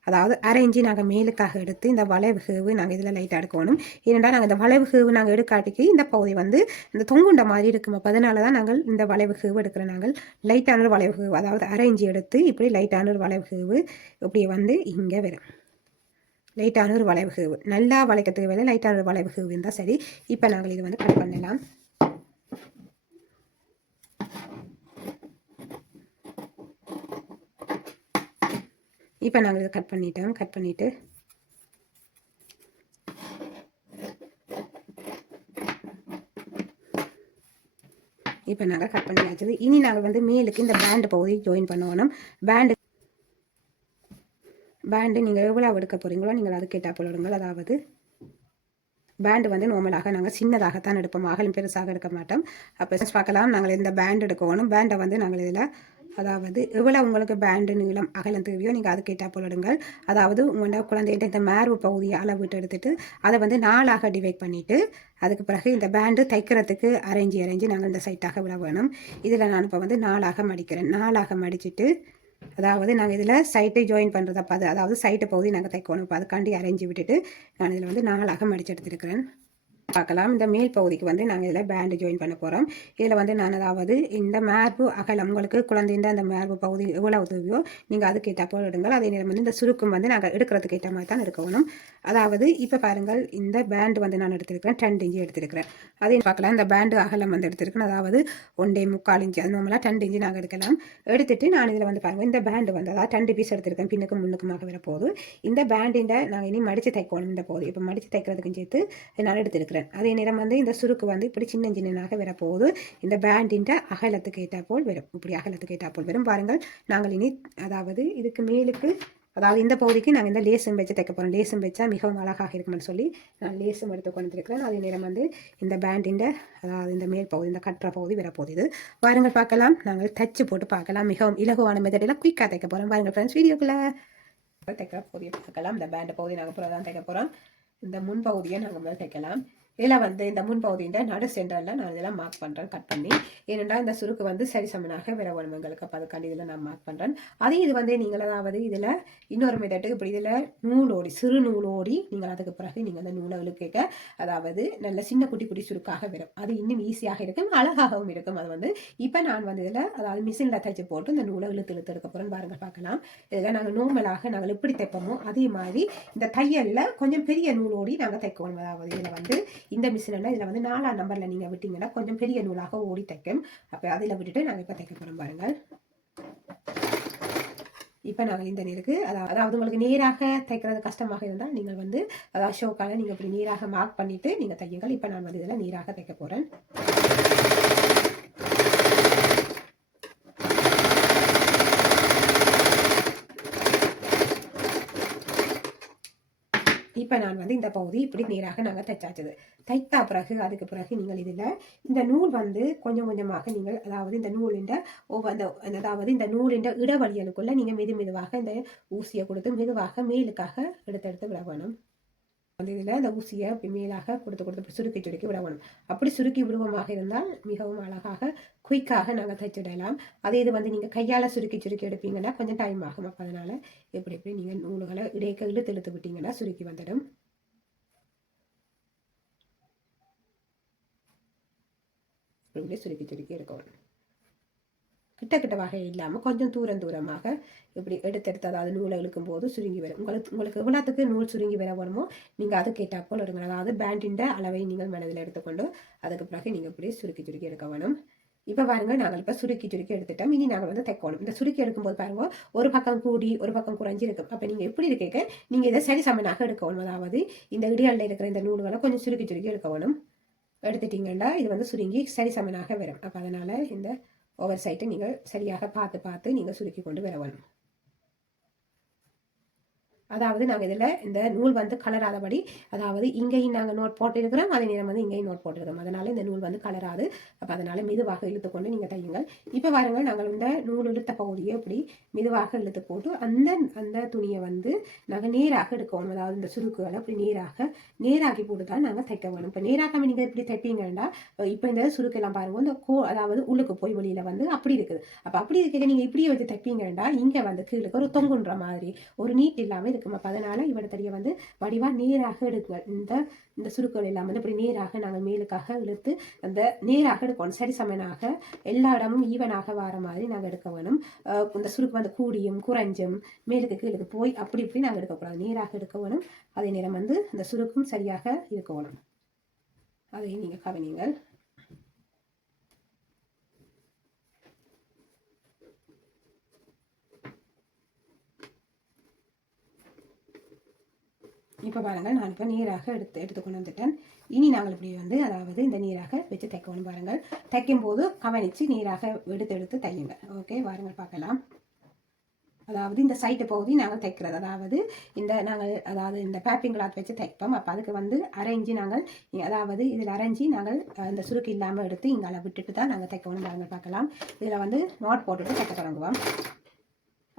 அதாவது அரைஞ்சி நாங்கள் மேலுக்காக எடுத்து இந்த வளைவுகவு நாங்கள் இதில் லைட்டாக எடுக்கணும். ஏனென்றால் நாங்கள் இந்த வளைவுகவு நாங்கள் எடுக்காட்டிக்கு இந்த பகுதி வந்து இந்த தொங்குண்ட மாதிரி இருக்கும். அப்போ அதனால தான் நாங்கள் இந்த வளைவுகவு எடுக்கிறோம். நாங்கள் லைட்டான ஒரு வளைவுகவு அதாவது அரைஞ்சி எடுத்து இப்படி லைட்டான ஒரு வளைவுகவு இப்படி வந்து இங்கே வரும். லைட்டான ஒரு வளைவுகவு நல்லா வளைக்கிறதுக்கு வேலை லைட்டான ஒரு வளைவுகவு இருந்தால் சரி. இப்போ நாங்கள் இது வந்து கட் பண்ணலாம். இப்போ நாங்கள் இதை கட் பண்ணிட்டோம். கட் பண்ணிவிட்டு இப்போ நாங்கள் கட் பண்ணி வச்சது. இனி நாங்கள் வந்து மேலுக்கு இந்த பேண்டு பகுதி ஜாயின் பண்ணணும். பேண்டு நீங்கள் எவ்வளோ எடுக்க போகிறீங்களோ நீங்கள் அது கேட்டால் போடுங்கள். அதாவது பேண்டு வந்து நார்மலாக நாங்கள் சின்னதாகத்தான் எடுப்போம், அகலம் பெருசாக எடுக்க மாட்டோம். அப்போ பார்க்கலாம் நாங்கள் இந்த பேண்ட் எடுக்கணும். பேண்டை வந்து நாங்கள் இதில் அதாவது எவ்வளோ உங்களுக்கு பேண்டு நீளம் அகலம் தேவையோ நீங்கள் அது கேட்டால் போடுங்கள். அதாவது உங்களோட குழந்தைகிட்ட இந்த மார்பு பகுதியை அளவிட்டு எடுத்துட்டு அதை வந்து 4ஆக டிவைட் பண்ணிவிட்டு அதுக்கு பிறகு இந்த பேண்டு தைக்கிறதுக்கு அரைஞ்சி நாங்கள் இந்த சைட்டாக விட வேணும். இதில் நான் இப்போ வந்து 4ஆக மடிக்கிறேன். 4ஆக மடிச்சுட்டு அதாவது நாங்கள் இதில் சைட்டை ஜாயின் பண்ணுறதப்போ அதாவது சைட்டை பகுதி நாங்கள் தைக்கணும். இப்போ அதுக்காண்டி அரைஞ்சி விட்டுட்டு நான் இதில் வந்து 4ஆக மடிச்சு எடுத்துருக்கிறேன். பார்க்கலாம். இந்த மேல் பகுதிக்கு வந்து நாங்கள் இதில் பேண்டு ஜாயின் பண்ண போகிறோம். இதில் வந்து நான் அதாவது இந்த மார்பு அகலம் உங்களுக்கு குழந்தைந்த அந்த மார்பு பகுதி எவ்வளவு தேவையோ நீங்கள் அதுக்கு ஏற்ற போல் எடுங்கள். அதே நேரம் வந்து இந்த சுருக்கம் வந்து நாங்கள் எடுக்கிறதுக்கு ஏற்ற மாதிரி தான் எடுக்கணும். அதாவது இப்போ பாருங்கள் இந்த பேண்டு வந்து நான் எடுத்திருக்கிறேன் 2 இன்ச்சு எடுத்திருக்கிறேன். அதையும் பார்க்கலாம். இந்த பேண்டு அகலம் வந்து எடுத்திருக்கேன். அதாவது 1.25 இன்ச்சு அது நார்மலாக 2 இன்ச்சு நாங்கள் எடுக்கலாம். எடுத்துட்டு நான் இதில் வந்து பாருங்கள் இந்த பேண்டு வந்து அதாவது 2 பீஸ் எடுத்திருக்கேன். பின்னுக்கும் முன்னுக்குமாக வரப்போகுது. இந்த பேண்டிൻ്റെ நாங்கள் இனி மடித்து தைக்கணும். இந்த போகுது இப்போ மடித்து தைக்கிறதுக்கும் சேர்த்து நான் எடுத்திருக்கிறேன். அதே நேரம் வந்து இந்த சுருக்கு வந்து இப்படி சின்னதாக வரப்போகுது. இந்த பேண்டின் அகலத்துக்கு ஏற்றா போல் வரும். இப்படி அகலத்துக்கு ஏற்றா போல் வரும். பாருங்கள் நாங்கள் இனி அதாவது இதுக்கு மேலுக்கு அதாவது இந்த பகுதிக்கு நாங்கள் இந்த லேசும் வச்சு தைக்க போகிறோம். லேசும் வச்சா மிகவும் அழகாக இருக்குமென்னு சொல்லி நான் லேசும் எடுத்து கொண்டிருக்கிறேன். அதே நேரம் வந்து இந்த பேண்டின் அதாவது இந்த மேல் பகுதி இந்த கட்டுற பகுதி வரப்போகுது. இது பாருங்கள் பார்க்கலாம். நாங்கள் தச்சு போட்டு பார்க்கலாம். மிகவும் இலகுவான மெத்தடில் குயிக்காக தைக்க போகிறோம். பாருங்கள் ஃப்ரெண்ட்ஸ் வீடியோக்குள்ளே தைக்கிற பகுதியை பார்க்கலாம். இந்த பேண்டு பகுதி நாங்கள் அப்புறம் தான் தைக்க போகிறோம். இந்த முன்பகுதியை நாங்கள் மேலே தைக்கலாம். இதில் வந்து இந்த முன்பகுதியின் நடு சென்டரில் நான் இதெல்லாம் மார்க் பண்ணுறேன் கட் பண்ணி. ஏனென்றால் இந்த சுருக்கு வந்து சரிசமனாக வர வேணும் எங்களுக்கு. அப்போ அதுக்காண்டி இதில் நான் மார்க் பண்ணுறேன். அதே இது வந்து நீங்கள் அதாவது இதில் இன்னொரு மெத்தட்டு இப்படி இதில் நூலோடி சிறு நூலோடி நீங்கள் அதுக்கு பிறகு நீங்கள் அந்த நூலை இழுக்க அதாவது நல்ல சின்ன குட்டி குட்டி சுருக்காக வரும். அது இன்னும் ஈஸியாக இருக்கும், அழகாகவும் இருக்கும். அது வந்து இப்போ நான் வந்து இதில் அதாவது மிஷினில் தைச்சு போட்டு இந்த நூலை இழுத்து எடுக்க போகிறேன். பாருங்கள் பார்க்கலாம். இதில் நாங்கள் நார்மலாக நாங்கள் எப்படி தைப்போமோ அதே மாதிரி இந்த தையலில் கொஞ்சம் பெரிய நூலோடி நாங்கள் தைக்கணும். அதாவது இதில் வந்து இந்த மிஷினில் இதில் வந்து 4ஆம் நம்பரில் நீங்கள் விட்டிங்கன்னா கொஞ்சம் பெரிய நூலாக ஓடி தைக்கும். அப்போ அதில் விட்டுட்டு நாங்கள் இப்போ தைக்க போகிறோம். பாருங்கள் இப்போ நாங்கள் இந்த நேருக்கு அதாவது உங்களுக்கு நேராக தைக்கிறது கஷ்டமாக இருந்தால் நீங்கள் வந்து அதாவது ஷோக்கால நீங்கள் இப்படி நேராக மார்க் பண்ணிவிட்டு நீங்கள் தையுங்கள். இப்போ நான் வந்து இதில் நேராக தைக்க போகிறேன். இப்போ நான் வந்து இந்த பகுதி இப்படி நேராக நாங்கள் தைச்சாச்சது. தைத்தா பிறகு அதுக்கு பிறகு நீங்கள் இதில் இந்த நூல் வந்து கொஞ்சம் கொஞ்சமாக நீங்கள் அதாவது இந்த நூலின் அதாவது இந்த நூலின் இடவழியலுக்குள்ளே நீங்கள் மெதுவாக இந்த ஊசியை கொடுத்து மெதுவாக மேலுக்காக எடுத்து விட வேணும். வந்து இதில் இந்த ஊசியை அப்படி மேலாக கொடுத்து சுருக்கி விடணும். அப்படி சுருக்கி விடுவோமாக இருந்தால் மிகவும் அழகாக குயிக்காக நாங்கள் தைச்சிடலாம். அதே இது வந்து நீங்கள் கையால் சுருக்கி எடுப்பீங்கன்னா கொஞ்சம் டைம் ஆகும். அப்போ அதனால் எப்படி நீங்கள் நூல்களை இடையே இழுத்து விட்டீங்கன்னா சுருக்கி வந்துடும். இப்படி சுருக்கி எடுக்கணும். கிட்ட வகை இல்லாமல் கொஞ்சம் தூரமாக இப்படி எடுத்து அதாவது நூலை இழுக்கும் போது சுருங்கி வரும். உங்களுக்கு எவ்வளோத்துக்கு நூல் சுருங்கி வர வேணுமோ நீங்கள் அது கேட்டால் போல் எடுங்க. அதாவது பேண்டின் அளவை நீங்கள் மனதில் எடுத்துக்கொண்டு அதுக்கு பிறகு நீங்கள் இப்படி சுருக்கி எடுக்க வேணும். இப்போ பாருங்கள் நாங்கள் இப்போ சுருக்கி எடுத்துட்டோம். இனி நாங்கள் வந்து தைக்கணும். இந்த சுருக்கி எடுக்கும்போது பாருங்க ஒரு பக்கம் கூடி ஒரு பக்கம் குறைஞ்சி இருக்கும். அப்போ நீங்கள் எப்படி இருக்க நீங்கள் இதை சரி சமனாக எடுக்கணும். அதாவது இந்த இடியாலில் இருக்கிற இந்த நூல்களை கொஞ்சம் சுருக்கி எடுக்க வேணும். எடுத்துட்டீங்கன்னா இது வந்து சுருங்கி சரி சமனாக வரும். அப்போ அதனால் இந்த ஓவர் சைட்டை நீங்கள் சரியாக பார்த்து நீங்கள் சுருக்கி கொண்டு வர வேணும். அதாவது நாங்கள் இதில் இந்த நூல் வந்து கலராதபடி, அதாவது இங்கேயும் நாங்கள் நோட் போட்டிருக்கிறோம், அதே நேரம் வந்து இங்கேயும் நோட் போட்டிருக்கிறோம். அதனால இந்த நூல் வந்து கலராது. அப்போ அதனால மெதுவாக இழுத்துக்கொண்டு நீங்கள் தையுங்கள். இப்போ பாருங்கள், நாங்கள் இந்த நூல் இழுத்த பகுதியை இப்படி மெதுவாக இழுத்து போட்டு அந்த அந்த துணியை வந்து நாங்கள் நேராக எடுக்கணும். அதாவது இந்த சுருக்குகளை அப்படி நேராக்கி போட்டு தான் நாங்கள் தைக்க வேணும். இப்போ நேராக்காம நீங்கள் இப்படி தைப்பீங்கன்னா, இப்போ இந்த சுருக்கெல்லாம் பாருங்கள், இந்த அதாவது உள்ளுக்கு போய் வெளியில் வந்து அப்படி இருக்குது. அப்போ அப்படி இருக்க நீங்கள் இப்படியே வச்சு தைப்பீங்கன்னா இங்கே வந்து கீழே ஒரு தொங்குன்ற மாதிரி ஒரு நீட் இல்லாமல் இருக்கும். அப்போ அதனால இவட தெரிய வந்து வடிவாக நேராக எடுக்குங்கள். இந்த சுருக்கள் எல்லாம் வந்து இப்படி நேராக நாங்கள் மேலுக்காக இழுத்து அந்த நேராக எடுக்கணும். சரி சமனாக எல்லா இடமும் ஈவனாக வர மாதிரி நாங்கள் எடுக்க வேணும். இந்த சுருக்கு வந்து கூடியும் குறைஞ்சும் மேலுக்கு கீழுக்கு போய் அப்படி இப்படி நாங்கள் எடுக்கக்கூடாது. நேராக எடுக்க வேணும். அதே நேரம் வந்து இந்த சுருக்கும் சரியாக இருக்க வேணும். அதையும் நீங்கள் கவனிங்கள். இப்போ பாருங்கள், நான் இப்போ நீராக எடுத்து கொண்டு வந்துட்டேன். இனி நாங்கள் இப்படி வந்து அதாவது இந்த நீராக வச்சு தைக்கணும். பாருங்கள், தைக்கும் போது கவனித்து நீராக எடுத்து தையுங்க. ஓகே, பாருங்கள் பார்க்கலாம். அதாவது இந்த சைட்டு பகுதி நாங்கள் தைக்கிறது, அதாவது இந்த பேப்பிங் கிளாத் வச்சு தைப்போம். அப்போ அதுக்கு வந்து அரைஞ்சி நாங்கள் அதாவது இதில் அரைஞ்சி நாங்கள் இந்த சுருக்கு இல்லாமல் எடுத்து இங்கே விட்டுட்டு தான் நாங்கள் தைக்கணும். பாருங்கள் பார்க்கலாம். இதில் வந்து நோட் போட்டுட்டு தைக்க தொடங்குவோம்.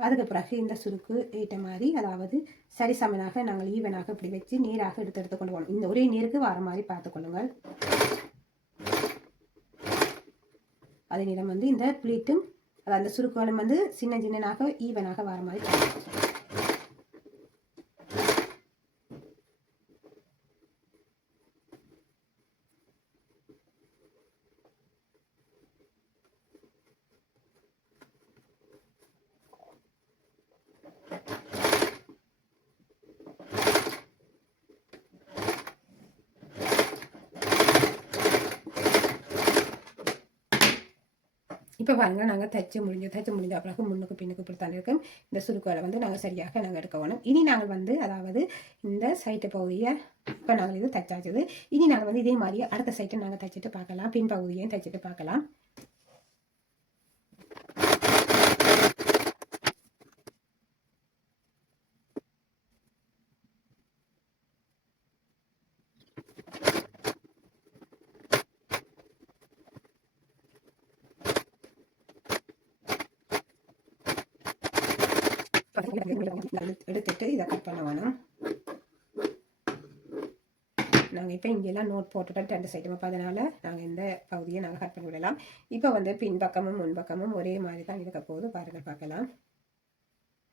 அதுக்கு பிறகு இந்த சுருக்கு ஈட்ட மாதிரி அதாவது சரிசமனாக நாங்கள் ஈவனாக இப்படி வச்சு நீராக எடுத்து கொண்டு போகணும். இந்த ஒரே நீருக்கு வர மாதிரி பார்த்துக்கொள்ளுங்கள். அதே நேரம் வந்து இந்த பிளீட்டும் அந்த சுருக்குகளும் வந்து சின்ன சின்னனாக ஈவனாக வர மாதிரி பார்த்துக்கணும். இப்போ பாருங்கள், நாங்கள் தைச்சு முடிஞ்ச பிறகு முன்னுக்கு பின்னுக்கு இப்படித்தான் இருக்கும். இந்த சுருக்குகளை வந்து நாங்கள் சரியாக நாங்கள் எடுக்க வேணும். இனி நாங்கள் வந்து அதாவது இந்த சைட்டு பகுதியை இப்போ நாங்கள் இது தைச்சாச்சுது. இனி நாங்கள் வந்து இதே மாதிரி அடுத்த சைட்டை நாங்கள் தைச்சிட்டு பார்க்கலாம். பின் பகுதியையும் தைச்சிட்டு பார்க்கலாம். எடுத்துட்டு இதை கட் பண்ண வேணும். நாங்கள் இப்போ இங்கெல்லாம் நோட் போட்டுட்டோம் 2 சைடும். அப்போ அதனால் நாங்கள் இந்த பகுதியை நாங்கள் கட் பண்ணி விடலாம். இப்போ வந்து பின்பக்கமும் முன்பக்கமும் ஒரே மாதிரி தான் இருக்க போது. பாருங்கள் பார்க்கலாம்.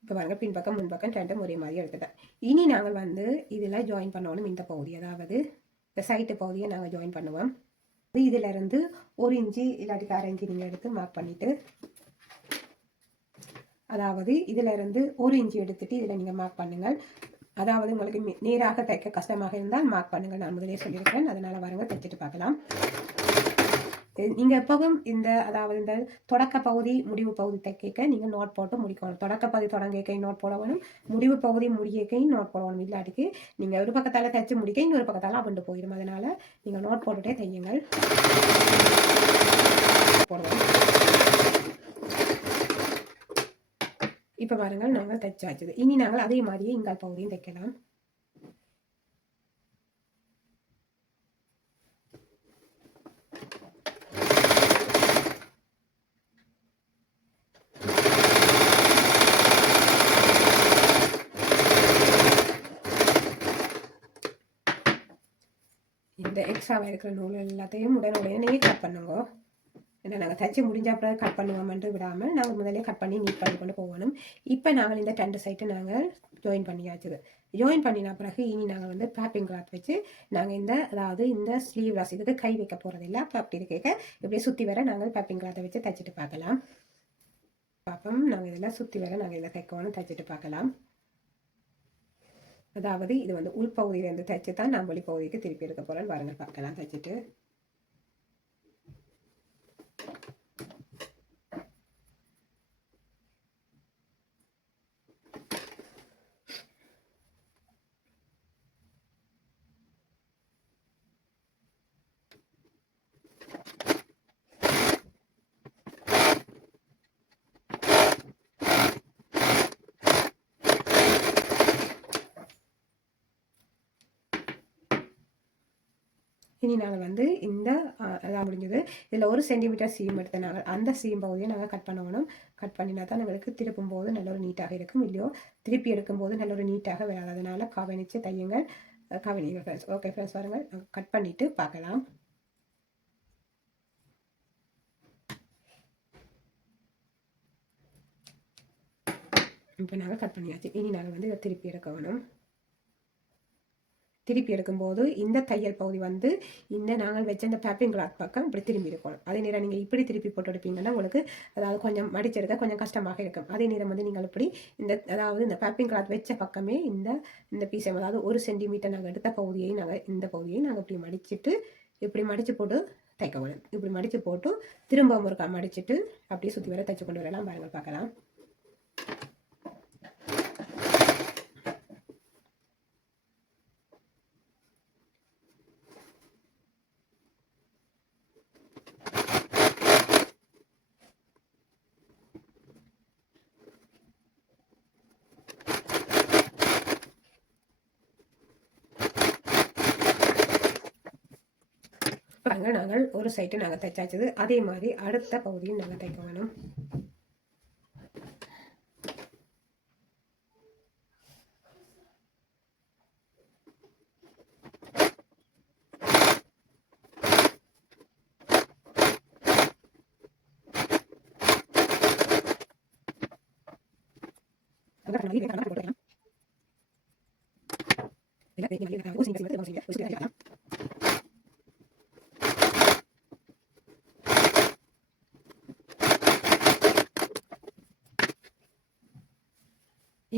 இப்போ பாருங்கள், பின்பக்கம் முன்பக்கம் 2ம் ஒரே மாதிரி எடுத்துட்டேன். இனி நாங்கள் வந்து இதில் ஜாயின் பண்ணணும். இந்த பகுதி அதாவது இந்த சைட்டு பகுதியை நாங்கள் ஜாயின் பண்ணுவோம். இதிலிருந்து 1 இன்ச்சு இல்லாட்டிக்கு 1/2 இன்ச்சு நீங்கள் எடுத்து மார்க் பண்ணிவிட்டு, அதாவது இதில் இருந்து 1 இன்ச்சு எடுத்துட்டு இதில் நீங்கள் மார்க் பண்ணுங்கள். அதாவது உங்களுக்கு நேராக தைக்க கஷ்டமாக இருந்தால் மார்க் பண்ணுங்கள். நான் முதலே சொல்லியிருக்கிறேன். அதனால் வாருங்க தைச்சிட்டு பார்க்கலாம். நீங்கள் எப்பவும் அதாவது இந்த தொடக்க பகுதி முடிவு பகுதி தைக்க நீங்கள் நோட் போட்டு முடிக்கணும். தொடக்க பகுதி தொடங்க நோட் போடணும், முடிவு பகுதி முடிய நோட் போடணும். இல்லாட்டிக்கு நீங்கள் ஒரு பக்கத்தால் தைச்சு முடிக்க இன்னொரு பக்கத்தால் அபண்டு போயிடும். அதனால் நீங்கள் நோட் போட்டுகிட்டே தையுங்கள். போடுவோம். இப்போ பாருங்கள், நாங்கள் தைச்சாச்சுது. இனி நாங்கள் அதே மாதிரியே இங்கால் பகுதியும் தைக்கலாம். இந்த எக்ஸ்ட்ராவாக இருக்கிற நூல் எல்லாத்தையும் உடனே கட் பண்ணுங்க. ஏன்னா நாங்கள் தைச்சி முடிஞ்ச அப்புறம் கட் பண்ணுவோம்ன்ட்டு விடாமல் நாங்கள் முதலே கட் பண்ணி நீட் பண்ணி கொண்டு போகணும். இப்போ நாங்கள் இந்த 2 சைட்டை நாங்கள் ஜாயின் பண்ணியாச்சுது. ஜாயின் பண்ணின பிறகு இனி நாங்கள் வந்து பேப்பிங் கிளாத் வச்சு நாங்கள் அதாவது இந்த ஸ்லீவ் லாஸ் இதுக்கு கை வைக்க போகிறதில்ல. அப்போ அப்படி இருக்க இப்படியே சுற்றி வர நாங்கள் பேப்பிங் கிளாத்தை வச்சு தைச்சிட்டு பார்க்கலாம். பார்ப்போம். நாங்கள் இதெல்லாம் சுற்றி வர நாங்கள் இதில் தைக்கணும், தைச்சிட்டு பார்க்கலாம். அதாவது இது வந்து உள்பகுதியிலேருந்து தைச்சு தான் நான் வெளிப்பகுதிக்கு திருப்பி எடுக்க போகிறேன்னு பாருங்கள் பார்க்கலாம். தைச்சிட்டு இனி நாங்கள் வந்து இந்த அதான் முடிஞ்சது. இதில் 1 சென்டிமீட்டர் சீம் எடுத்து நாங்கள் அந்த சீம் பகுதியை நாங்கள் கட் பண்ணணும். கட் பண்ணினா தான் எங்களுக்கு திருப்பும் போது நல்ல ஒரு நீட்டாக இருக்கும். இல்லையோ திருப்பி எடுக்கும்போது நல்ல ஒரு நீட்டாக வராது. அதனால் கவனித்து தையுங்கள். கவனிங்க ஃப்ரெண்ட்ஸ். ஓகே ஃப்ரெண்ட்ஸ், பாருங்கள் கட் பண்ணிவிட்டு பார்க்கலாம். இப்போ நாங்கள் கட் பண்ணியாச்சு. இனி நாங்கள் வந்து இதை திருப்பி எடுக்க வேணும். திருப்பி எடுக்கும்போது இந்த தையல் பகுதி வந்து இந்த நாங்கள் வச்ச இந்த பேப்பிங் கிளாத் பக்கம் இப்படி திரும்பி இருக்கணும். அதே நேரம் நீங்கள் இப்படி திருப்பி போட்டு எடுப்பீங்கன்னா உங்களுக்கு அதாவது கொஞ்சம் மடிச்செடுக்க கொஞ்சம் கஷ்டமாக இருக்கும். அதே நேரம் வந்து நீங்கள் இப்படி இந்த அதாவது இந்த பேப்பிங் கிளாத் வச்ச பக்கமே இந்த பீஸை அதாவது 1 சென்டிமீட்டர் நாங்கள் எடுத்த பகுதியை இந்த பகுதியை நாங்கள் இப்படி மடிச்சுட்டு இப்படி மடித்து போட்டு தைக்க வேணும். இப்படி மடித்து போட்டு திரும்ப ஒருக்கா மடிச்சுட்டு அப்படியே சுற்றி வர தைச்சு கொண்டு வரலாம். பாருங்கள் பார்க்கலாம். பாருங்க, நாங்கள் ஒரு சைட்டு நாங்கள் தைச்சாச்சது. அதே மாதிரி அடுத்த பகுதியும் நாங்கள் தைக்க வேணும்.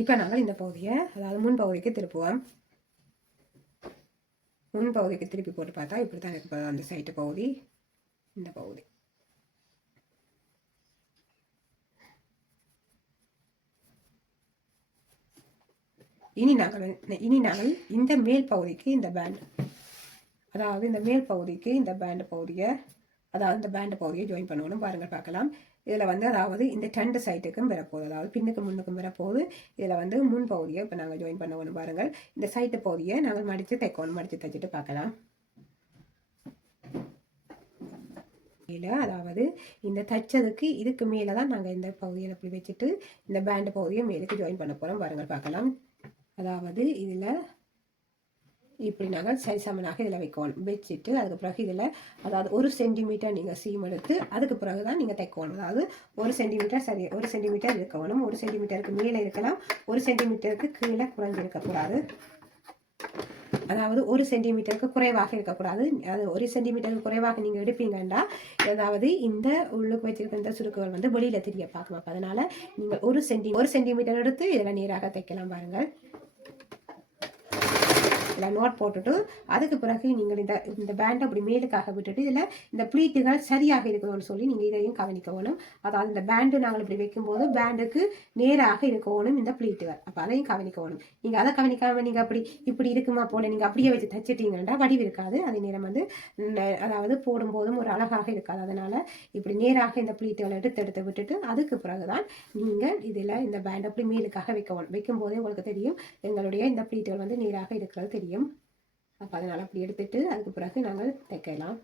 இப்போ நாங்கள் இந்த பகுதியை அதாவது முன் பகுதிக்கு திருப்புவோம். முன் பகுதிக்கு திருப்பி போட்டு பார்த்தா இப்படி தான் இருக்கு. அந்த சைட்டு பகுதி, இந்த பகுதி. இனி நாங்கள் இந்த மேல் பகுதிக்கு இந்த பேண்ட் அதாவது இந்த மேல் பகுதிக்கு இந்த பேண்ட் பகுதியை அதாவது இந்த பேண்ட் பகுதியை ஜாயின் பண்ணணும். பாருங்கள் பார்க்கலாம். இதில் வந்து அதாவது இந்த 2 சைட்டுக்கும் வரப்போகுது. அதாவது பின்னுக்கு முன்னுக்கும் வரப்போகுது. இதில் வந்து முன் பகுதியை இப்போ நாங்கள் ஜாயின் பண்ணணும். பாருங்கள், இந்த சைட்டு பகுதியை நாங்கள் மடித்து தைக்கணும். மடித்து தைச்சிட்டு பார்க்கலாம். அதாவது இந்த தைச்சதுக்கு இதுக்கு மேலே தான் நாங்கள் இந்த பகுதியை அப்படி வச்சுட்டு இந்த பேண்ட் பகுதியை மேலுக்கு ஜாயின் பண்ண போகிறோம். பாருங்கள் பார்க்கலாம். அதாவது இதில் இப்படி நாங்கள் சரிசமனாக இதில் வைக்கணும். வச்சுட்டு அதுக்கு பிறகு இதில் அதாவது 1 சென்டிமீட்டர் நீங்கள் சீம் எடுத்து அதுக்கு பிறகு தான் நீங்கள் தைக்கணும். அதாவது 1 சென்டிமீட்டர் சரி 1 சென்டிமீட்டர் இருக்கணும். 1 சென்டிமீட்டருக்கு மேலே இருக்கலாம், 1 சென்டிமீட்டருக்கு கீழே குறைஞ்சி இருக்கக்கூடாது. அதாவது 1 சென்டிமீட்டருக்கு குறைவாக இருக்கக்கூடாது. அது 1 சென்டிமீட்டருக்கு குறைவாக நீங்கள் எடுப்பீங்கன்னா அதாவது இந்த உள்ளுக்கு வச்சிருக்க இந்த சுருக்குகள் வந்து வெளியில் தெரிய பார்க்கணும். அதனால் நீங்கள் 1 சென்டிமீட்டர் எடுத்து இதில் நேராக தைக்கலாம். பாருங்கள், நோட் போட்டுட்டு அதுக்கு பிறகு நீங்கள் இந்த பேண்டை அப்படி மேலுக்காக விட்டுட்டு இதில் இந்த ப்ளீட்டுகள் சரியாக இருக்கணும்னு சொல்லி நீங்கள் இதையும் கவனிக்கணும். அதாவது இந்த பேண்டு நாங்கள் இப்படி வைக்கும்போது பேண்டுக்கு நேராக இருக்கணும் இந்த ப்ளீட்டுகள். அப்போ அதையும் கவனிக்கணும். நீங்கள் அதை கவனிக்காமல் நீங்கள் அப்படி இப்படி இருக்குமா போல நீங்கள் அப்படியே வச்சு தைச்சிட்டீங்கன்னா வடிவு இருக்காது. அதே நேரம் வந்து அதாவது போடும்போதும் ஒரு அழகாக இருக்காது. அதனால் இப்படி நேராக இந்த ப்ளீட்டுகளை எடுத்து விட்டுட்டு அதுக்கு பிறகுதான் நீங்கள் இதில் இந்த பேண்ட் அப்படி மேலுக்காக வைக்கும்போதே உங்களுக்கு தெரியும் எங்களுடைய இந்த ப்ளீட்டுகள் வந்து நேராக இருக்கிறது தெரியும். அப்போ அதனால் அப்படி எடுத்துட்டு அதுக்கு பிறகு நாங்கள் தைக்கலாம்.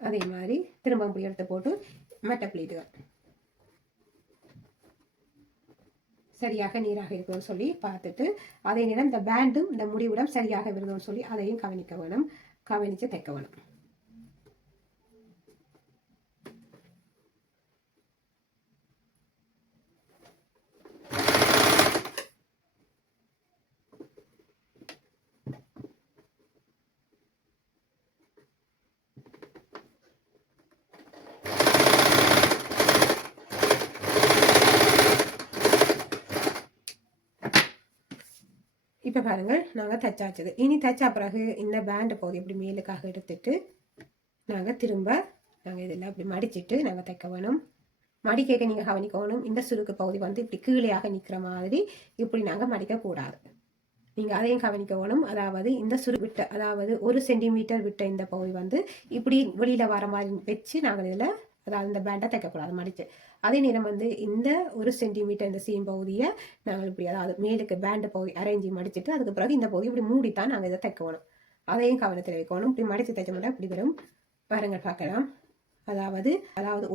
அதே மாதிரி திரும்ப அப்படி எடுத்து போட்டு மற்ற ப்ளீட்டுகள் சரியாக நீராக இருக்கணும்னு சொல்லி பார்த்துட்டு அதே நேரம் இந்த பேண்டும் இந்த முடிவுடன் சரியாக இருக்கணும்னு சொல்லி அதையும் கவனிக்க வேணும். கவனித்து தைக்க வேணும். இப்போ பாருங்கள், நாங்கள் தைச்சாச்சது. இனி தைச்சா பிறகு இந்த பேண்ட் பகுதி இப்படி மேலுக்காக எடுத்துட்டு நாங்கள் திரும்ப இதெல்லாம் இப்படி மடிச்சிட்டு நாங்கள் தைக்க வேணும். மடிக்க நீங்கள் கவனிக்கணும். இந்த சுருக்கு பகுதி வந்து இப்படி கீழேயாக நிற்கிற மாதிரி இப்படி நாங்கள் மடிக்கக்கூடாது. நீங்கள் அதையும் கவனிக்கணும். அதாவது இந்த விட்ட அதாவது 1 சென்டிமீட்டர் விட்ட இந்த பகுதி வந்து இப்படி வெளியில் வர மாதிரி வச்சு நாங்கள் இதில் அதாவது இந்த பேண்டை தைக்கக்கூடாது மடித்து. அதே நேரம் வந்து இந்த 1 சென்டிமீட்டர் இந்த சீம் பகுதியை நாங்கள் இப்படி அதாவது மேலுக்கு பேண்டு பகுதி அரேஞ்சி மடிச்சுட்டு அதுக்கு பிறகு இந்த பகுதி இப்படி மூடித்தான் நாங்கள் இதை தைக்கணும். அதையும் கவனத்தில் வைக்கணும். இப்படி மடித்து தைச்ச மாட்டா இப்படி வரும். பாருங்கள் பார்க்கலாம். அதாவது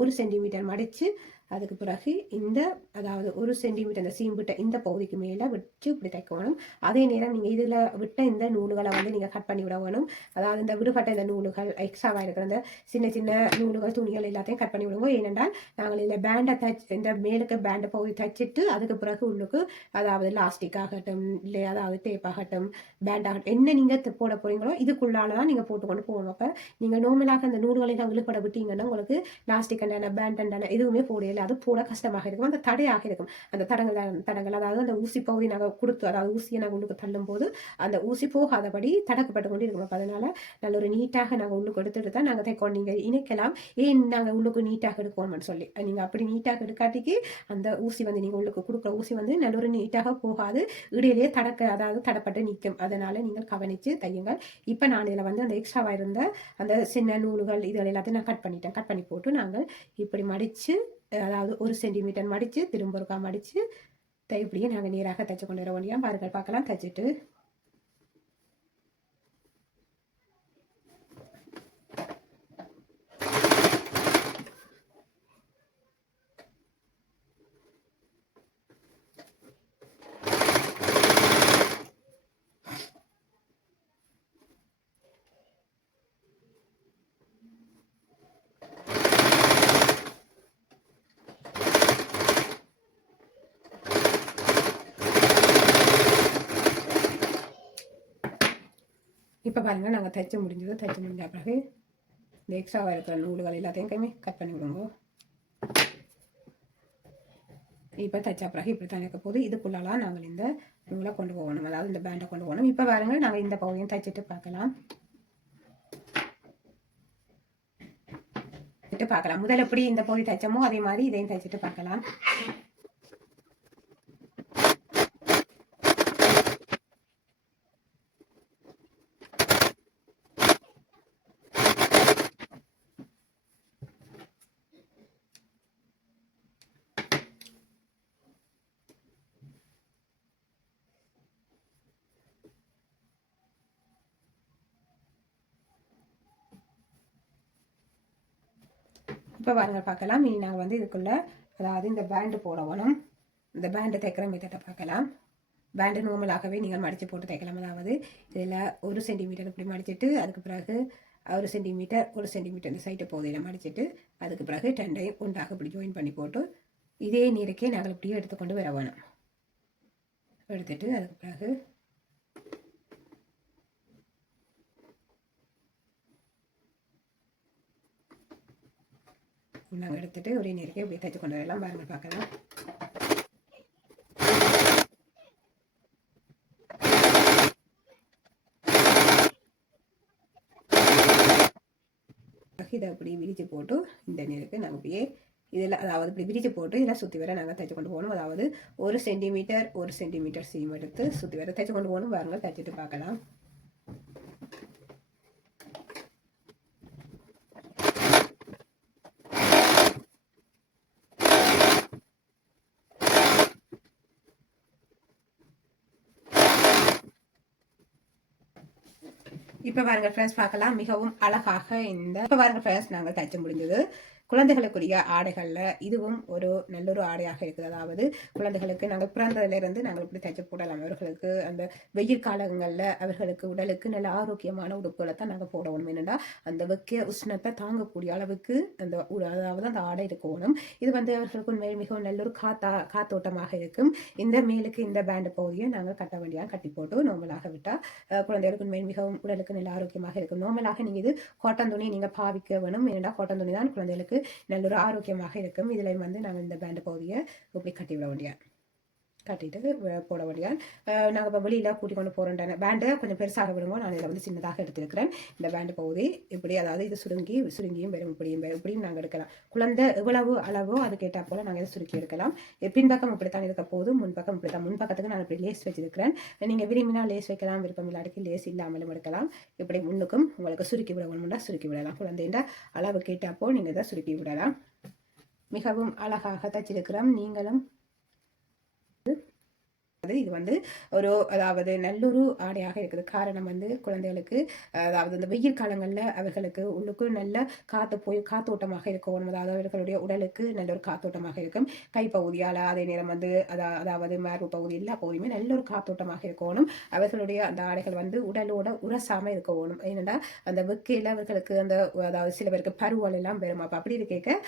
1 சென்டிமீட்டர் மடித்து அதுக்கு பிறகு இந்த அதாவது 1 சென்டிமீட்டர் இந்த சீம்பிட்ட இந்த பகுதிக்கு மேலே விட்டு இப்படி தைக்கணும். அதே நேரம் நீங்கள் இதில் விட்ட இந்த நூல்களை வந்து நீங்கள் கட் பண்ணி விட வேணும். அதாவது இந்த விடுபட்ட இந்த நூல்கள் எக்ஸ்ட்ராவாக இருக்கிற இந்த சின்ன சின்ன நூல்கள் துணிகள் எல்லாத்தையும் கட் பண்ணி விடுவோம். ஏனென்றால் நாங்கள் இதில் பேண்டை இந்த மேலுக்கு பேண்டை பகுதி தைச்சிட்டு அதுக்கு பிறகு உள்ளுக்கு அதாவது லாஸ்டிக் ஆகட்டும் இல்லை அதாவது டேப் ஆகட்டும் பேண்ட் ஆகட்டும் என்ன நீங்கள் போட போகிறீங்களோ இதுக்குள்ளால தான் நீங்கள் போட்டுக்கொண்டு போகணும். அப்போ நீங்கள் நோமலாக அந்த நூல்களை நான் விழுப்பட விட்டீங்கன்னா உங்களுக்கு லாஸ்டிக் அண்டான பேண்ட் அண்டான எதுவுமே போடையில அது போட கஷ்டமாக இருக்கும். அந்த தடையாக இருக்கும். அந்த தடங்கள் அதாவது அந்த ஊசி பகுதி நாங்கள் கொடுத்து அதாவது ஊசியை நாங்கள் உள்ளுக்கு தள்ளும் போது அந்த ஊசி போகாதபடி தடக்கப்பட்டு கொண்டு இருக்கும். அப்போ அதனால நல்ல ஒரு நீட்டாக நாங்கள் உள்ளுக்கு எடுத்துட்டு தான் நாங்கள் தைக்கோம். நீங்கள் இணைக்கலாம் ஏன் நாங்கள் உள்ளுக்கு நீட்டாக எடுக்கணும்னு சொல்லி நீங்கள் அப்படி நீட்டாக எடுக்காட்டிக்கு அந்த ஊசி வந்து நீங்கள் உள்ளுக்கு கொடுக்குற ஊசி வந்து நல்ல ஒரு நீட்டாக போகாது. இடையிலேயே அதாவது தடப்பட்டு நிற்கும். அதனால நீங்கள் கவனித்து தையுங்கள். இப்போ நான் இதில் வந்து அந்த எக்ஸ்ட்ராவாக இருந்த அந்த சின்ன நூல்கள் இதுகள் எல்லாத்தையும் நான் கட் பண்ணி போட்டு நாங்கள் இப்படி மடித்து அதாவது 1 சென்டிமீட்டர் மடித்து திரும்ப ஒருக்கா மடித்து இப்படியே நாங்கள் நேராக தைச்சு கொண்டு வர வேண்டியா பாருங்கள் பார்க்கலாம். தைச்சிட்டு இப்போ பாருங்கள் நாங்கள் தைச்சு முடிஞ்ச பிறகு இந்த எக்ஸ்ட்ராவாக இருக்கிற நூல்கள் எல்லாத்தையும் கட் பண்ணி விடுங்க. இப்போ தைச்சா பிறகு இப்படி தான் இருக்க போது இதுக்குள்ளலாம் நாங்கள் இந்த நூலை கொண்டு போகணும். அதாவது இந்த பேண்டை கொண்டு போகணும். இப்போ பாருங்கள் நாங்கள் இந்த பகுதியும் தைச்சிட்டு பார்க்கலாம். முதல்ல எப்படி இந்த பகுதி தைச்சோமோ அதே மாதிரி இதையும் தைச்சிட்டு பார்க்கலாம். இப்போ பாருங்கள் பார்க்கலாம். இனி நாங்கள் வந்து இதுக்குள்ளே அதாவது இந்த பேண்டு போடணும். இந்த பேண்டு தைக்கிற மெத்தட்டை பார்க்கலாம். பேண்டு நார்மலாகவே நீங்கள் மடித்து போட்டு தைக்கலாம். அதாவது இதில் 1 சென்டிமீட்டர் இப்படி மடிச்சுட்டு அதுக்கு பிறகு 1 சென்டிமீட்டர் இந்த சைட்டு பகுதியில் மடிச்சுட்டு அதுக்கு பிறகு 2 ஒன்றாக இப்படி ஜாயின் பண்ணி போட்டு இதே நீருக்கே நாங்கள் இப்படியே எடுத்துக்கொண்டு வர வேணும். எடுத்துட்டு அதுக்கு பிறகு நாங்கள் எடுத்துட்டு ஒரே நேரக்கே இப்படி தைச்சு கொண்டு வரலாம். பாருங்கள் பார்க்கலாம். இதை அப்படி விரித்து போட்டு இந்த நேருக்கு நாங்கள் அப்படியே இதில் அதாவது இப்படி விரித்து போட்டு இதில் சுற்றி வர நாங்கள் தைச்சு கொண்டு போகணும். அதாவது 1 சென்டிமீட்டர் சீம் எடுத்து சுற்றி வர தைச்சு கொண்டு போகணும். பாருங்கள் தைச்சிட்டு பார்க்கலாம். இப்போ பாருங்கள் ஃப்ரெண்ட்ஸ் பார்க்கலாம். மிகவும் அழகாக இப்போ பாருங்கள் ஃப்ரெண்ட்ஸ் நாங்கள் தைச்சு முடிஞ்சது. குழந்தைகளுக்குரிய ஆடைகளில் இதுவும் ஒரு நல்ல ஒரு ஆடையாக இருக்குது. அதாவது குழந்தைகளுக்கு நாங்கள் பிறந்ததிலிருந்து நாங்கள் இப்படி தைச்சு போடலாம். அவர்களுக்கு அந்த வெயில் காலங்களில் அவர்களுக்கு உடலுக்கு நல்ல ஆரோக்கியமான உடுப்புகளை தான் நாங்கள் போடணும். என்னென்னா அந்த வெக்க உஷ்ணத்தை தாங்கக்கூடிய அளவுக்கு அதாவது அந்த ஆடை இருக்கணும். இது வந்து அவர்களுக்கு உண்மையில் மிகவும் நல்ல ஒரு காத்தோட்டமாக இருக்கும். இந்த மேலுக்கு இந்த பேண்டு பகுதியை நாங்கள் கட்ட வேண்டியாக கட்டி போட்டு நார்மலாக விட்டால் குழந்தைகளுக்கு உண்மையில் மிகவும் உடலுக்கு நல்ல ஆரோக்கியமாக இருக்கும். நார்மலாக நீங்கள் இது காட்டன் துணி நீங்கள் பாவிக்க வேணும். ஏன்னா காட்டன் துணி தான் குழந்தைகளுக்கு நல்ல ஒரு ஆரோக்கியமாக இருக்கும். இதில் வந்து நாங்கள் இந்த பேண்டு பகுதியை இப்படி கட்டி விட வேண்டிய கட்டிட்டு போட வேண்டியால் நாங்கள் இப்போ வெளியில் கூட்டிக் கொண்டு போகிறோம். பேண்டை கொஞ்சம் பெருசாக விடுவோம். நான் இதில் வந்து சின்னதாக எடுத்திருக்கிறேன். இந்த பேண்டு பகுதி இப்படி, அதாவது இது சுருங்கியும் வரும், இப்படியும் நாங்கள் எடுக்கலாம். குழந்தை எவ்வளவு அளவோ அது கேட்டால் போல் நாங்கள் இதை சுருக்கி எடுக்கலாம். பின்பக்கம் இப்படித்தான் இருக்க போது, முன்பக்கம் இப்படித்தான். முன்பக்கத்துக்கு நான் இப்படி லேஸ் வச்சிருக்கிறேன். நீங்கள் விரும்பினா லேஸ் வைக்கலாம், விருப்பம் இல்லாட்டிக்கு லேஸ் இல்லாமலும் எடுக்கலாம். இப்படி முன்னுக்கும் உங்களுக்கு சுருக்கி விட வேணும்னா சுருக்கி விடலாம். குழந்தைன்ற அளவு கேட்டாப்போ நீங்கள் இதை சுருக்கி விடலாம். மிகவும் அழகாக தச்சிருக்கிறோம். நீங்களும் இது வந்து ஒரு, அதாவது நல்லொரு ஆடையாக இருக்குது. காரணம் வந்து குழந்தைகளுக்கு, அதாவது இந்த வெயில் காலங்களில் அவர்களுக்கு உள்ளுக்கு நல்ல காத்தோட்டமாக இருக்கும். அதாவது அவர்களுடைய உடலுக்கு நல்ல ஒரு காத்தோட்டமாக இருக்கும். கைப்பகுதியால், அதே நேரம் வந்து அதாவது மார்பு பகுதி, எல்லா பகுதியுமே நல்ல ஒரு காத்தோட்டமாக இருக்கணும். அவர்களுடைய அந்த ஆடைகள் வந்து உடலோட உரசாமல் இருக்கணும். ஏன்னா அந்த வெக்கையில் அவர்களுக்கு அந்த, அதாவது சில பேருக்கு பருவல் எல்லாம் வரும். அப்போ அப்படி இருக்க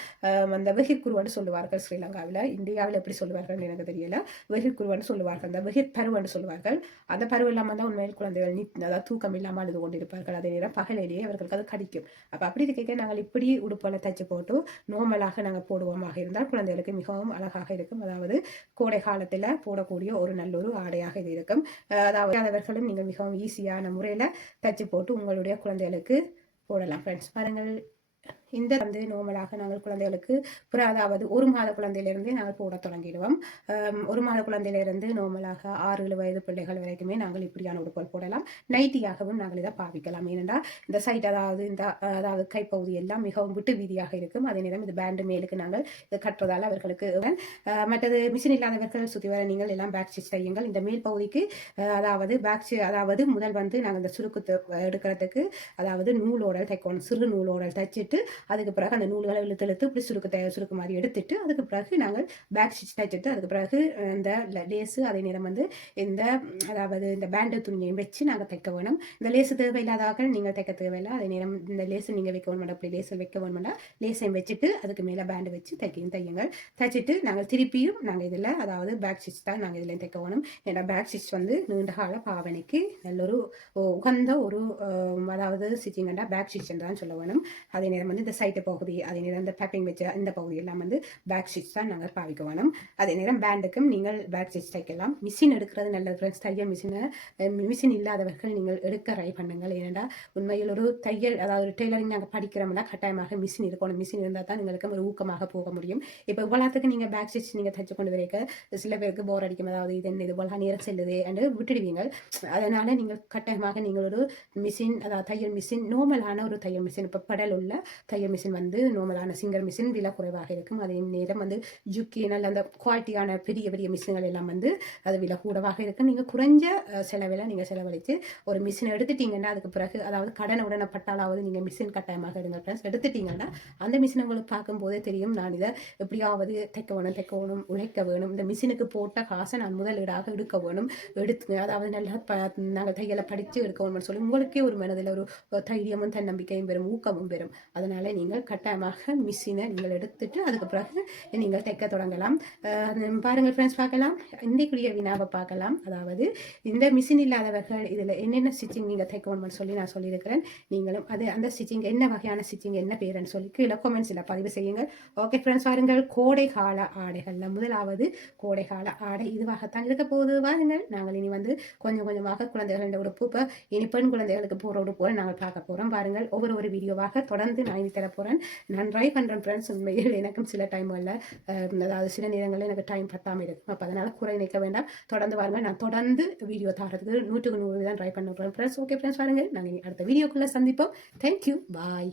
அந்த வெகிற்குருவன்னு சொல்லுவார்கள் ஸ்ரீலங்காவில். இந்தியாவில் எப்படி சொல்லுவார்கள் எனக்கு தெரியல. வெகிற்குருவன்னு சொல்லுவார்கள், அந்த வெகிர் பருவன்னு சொல்லுவார்கள். அந்த பருவம் இல்லாமல் தான் உண்மையில் குழந்தைகள் அதாவது தூக்கம் இல்லாமல் அழுது கொண்டிருப்பார்கள். அதே நேரம் பகலிலேயே அவர்களுக்கு அது கடிக்கும். அப்போ அப்படி இருக்க நாங்கள் இப்படி உடுப்பெல்லாம் தைச்சு போட்டு நார்மலாக நாங்கள் போடுவோமாக இருந்தால் குழந்தைகளுக்கு மிகவும் அழகாக இருக்கும். அதாவது கோடை காலத்தில் போடக்கூடிய ஒரு நல்லொரு ஆடையாக இது இருக்கும். அதாவது அவர்களும் நீங்கள் மிகவும் ஈஸியான முறையில் தைச்சு போட்டு உங்களுடைய குழந்தைகளுக்கு போடலாம். ஃப்ரெண்ட்ஸ் பாருங்கள், இந்த வந்து நார்மலாக நாங்கள் குழந்தைகளுக்கு அதாவது 1 மாத குழந்தையிலிருந்தே நாங்கள் போட தொடங்கிடுவோம். 1 மாத குழந்தையிலிருந்து நார்மலாக 6-7 வயது பிள்ளைகள் வரைக்குமே நாங்கள் இப்படியான உடுப்புகள் போடலாம். நைட்டியாகவும் நாங்கள் இதை பாவிக்கலாம். ஏனென்றால் இந்த சைட், அதாவது கைப்பகுதி எல்லாம் மிகவும் விட்டு வீதியாக இருக்கும். அதே நேரம் இது பேண்டு மேலுக்கு நாங்கள் இது கட்டுறதால அவர்களுக்கு மற்றது மிஷின் இல்லாதவர்கள் சுற்றி வர நீங்கள் எல்லாம் பேக் ஸ்டிச் தையுங்கள். இந்த மேல் பகுதிக்கு அதாவது முதல் வந்து நாங்கள் இந்த சுருக்கத்தை எடுக்கிறதுக்கு அதாவது நூலோடல் தைக்கணும். சிறு நூலோடல் தைச்சிட்டு அதுக்கு பிறகு அந்த நூல்களை இழுத்து இப்படி சுருக்கு மாதிரி எடுத்துட்டு அதுக்கு பிறகு நாங்கள் பேக் ஸ்டிச் தைச்சிட்டு அதுக்கு பிறகு இந்த லேஸு, அதே நேரம் வந்து அதாவது இந்த பேண்டு துணியையும் வச்சு நாங்கள் தைக்க வேணும். இந்த லேஸு தேவையில்லாதாக்கள் நீங்கள் தைக்க தேவையில்லை. அதே நேரம் இந்த லேஸு நீங்கள் வைக்க வேணும், அப்படி லேஸில் வைக்க வேணும்னா லேஸையும் வச்சுட்டு அதுக்கு மேலே பேண்டு வச்சு தையுங்கள். தைச்சிட்டு நாங்கள் திருப்பியும் நாங்கள் இதில், அதாவது பேக் ஸ்டிச் தான் நாங்கள் இதில் தைக்க வேணும். ஏன்னா பேக் ஸ்டிச் வந்து நீண்ட கால பாவனைக்கு நல்லொரு உகந்த ஒரு, அதாவது ஸ்டிச்சிங்கண்டா பேக் ஸ்டிச் தான் சொல்ல வேணும். அதே நேரம் வந்து இந்த சைட்டு பகுதி, அதே நேரம் இந்த பேப்பிங் வச்ச இந்த பகுதி எல்லாம் வந்து பேக் ஸ்டிச் தான் நாங்கள் பாவிக்க வேணும். அதே நேரம் பேண்டுக்கும் நீங்கள் பேக் ஸ்டிச் தைக்கலாம். மிஷின் எடுக்கிறது நல்லது ஃப்ரெண்ட்ஸ். தையல் மிஷின் இல்லாதவர்கள் நீங்கள் எடுக்க ட்ரை பண்ணுங்கள். ஏனென்றா உண்மையில் ஒரு தையல், அதாவது டெய்லரிங் நாங்கள் படிக்கிறோம்னா கட்டாயமாக மிஷின் இருக்கணும். மிஷின் இருந்தால் தான் உங்களுக்கு ஒரு ஊக்கமாக போக முடியும். இப்போ இவ்வளோத்துக்கு நீங்கள் பேக் ஸ்டிச் நீங்கள் தைச்சு கொண்டு வரைக்க சில பேருக்கு போர் அடிக்கும். அதாவது இது போல நேரம் செல்லுது என்று விட்டுடுவீங்க. அதனால் நீங்கள் கட்டாயமாக நீங்கள் ஒரு மிஷின், அதாவது தையல் மிஷின், நார்மலான ஒரு தையல் மிஷின், இப்போ படல் உள்ள தையல் மிஷின் வந்து நார்மலான சிங்கர் மிஷின் விலை குறைவாக இருக்கும். அதே நேரம் வந்து ஜுக்கி நல்ல அந்த குவாலிட்டியான பெரிய பெரிய மிஷின்கள் எல்லாம் வந்து அது விலை கூடவாக இருக்கும். நீங்கள் குறைஞ்ச செலவில் நீங்கள் செலவழித்து ஒரு மிஷினை எடுத்துட்டீங்கன்னா அதுக்கு பிறகு, அதாவது கடனை உடனே பட்டாலாவது நீங்கள் மிஷின் கட்டாயமாக எடுங்க ஃப்ரெண்ட்ஸ். எடுத்துட்டீங்கன்னா அந்த மிஷினை உங்களுக்கு பார்க்கும்போதே தெரியும், நான் இதை எப்படியாவது தைக்க வேணும், உழைக்க வேணும், இந்த மிஷினுக்கு போட்ட காசை நான் முதலீடாக எடுக்க வேணும், அதாவது நல்லா நாங்கள் தையலை படித்து எடுக்க வேணும்னு சொல்லி உங்களுக்கே ஒரு மனதில் ஒரு தைரியமும் தன்னம்பிக்கையும் பெறும், ஊக்கமும் பெறும். அதனால் நீங்கள் கட்டாயமாக மிஷினை நீங்கள் எடுத்துட்டு அதுக்கு பிறகு நீங்கள் தைக்க தொடங்கலாம். பாருங்கள் ஃப்ரெண்ட்ஸ், பார்க்கலாம் இன்றைக்குரிய வினாவை பார்க்கலாம். அதாவது இந்த மிஷின் இல்லாதவர்கள் இதில் என்னென்ன ஸ்டிச்சிங் நீங்கள் தைக்கணும்னு சொல்லி நான் சொல்லியிருக்கிறேன். நீங்களும் அந்த ஸ்டிச்சிங் என்ன வகையான ஸ்டிச்சிங் என்ன பேருன்னு சொல்லி கீழே கமெண்ட்ஸில் பதிவு செய்யுங்கள். ஓகே ஃப்ரெண்ட்ஸ், பாருங்கள் கோடை கால ஆடைகளில் முதலாவது கோடை கால ஆடை இதுவாகத்தான் இருக்க போகுது. வாருங்கள், நாங்கள் இனி வந்து கொஞ்சம் கொஞ்சமாக குழந்தைகளின் உடுப்பு, இப்போ இனி பெண் குழந்தைகளுக்கு போகிற உடுப்புகள் நாங்கள் பார்க்க போகிறோம். பாருங்கள், ஒவ்வொரு வீடியோவாக தொடர்ந்து நான் இனி தரப்போகிறேன். நான் ட்ரை பண்ணுறேன் ஃப்ரெண்ட்ஸ். உண்மையில் எனக்கும் சில டைம்களில், அதாவது சில நேரங்களில் எனக்கு டைம் பத்தாமல் இருக்கும். அப்போ அதனால் குறை நிற்க வேண்டாம், தொடர்ந்து வாருங்கள். நான் தொடர்ந்து வீடியோ தரதுக்கு 100% தான் ட்ரை பண்ணுறேன் ஃப்ரெண்ட்ஸ். ஓகே ஃப்ரெண்ட்ஸ், பாருங்கள், நாங்கள் அடுத்த வீடியோக்குள்ளே சந்திப்போம். தேங்க்யூ, பாய்.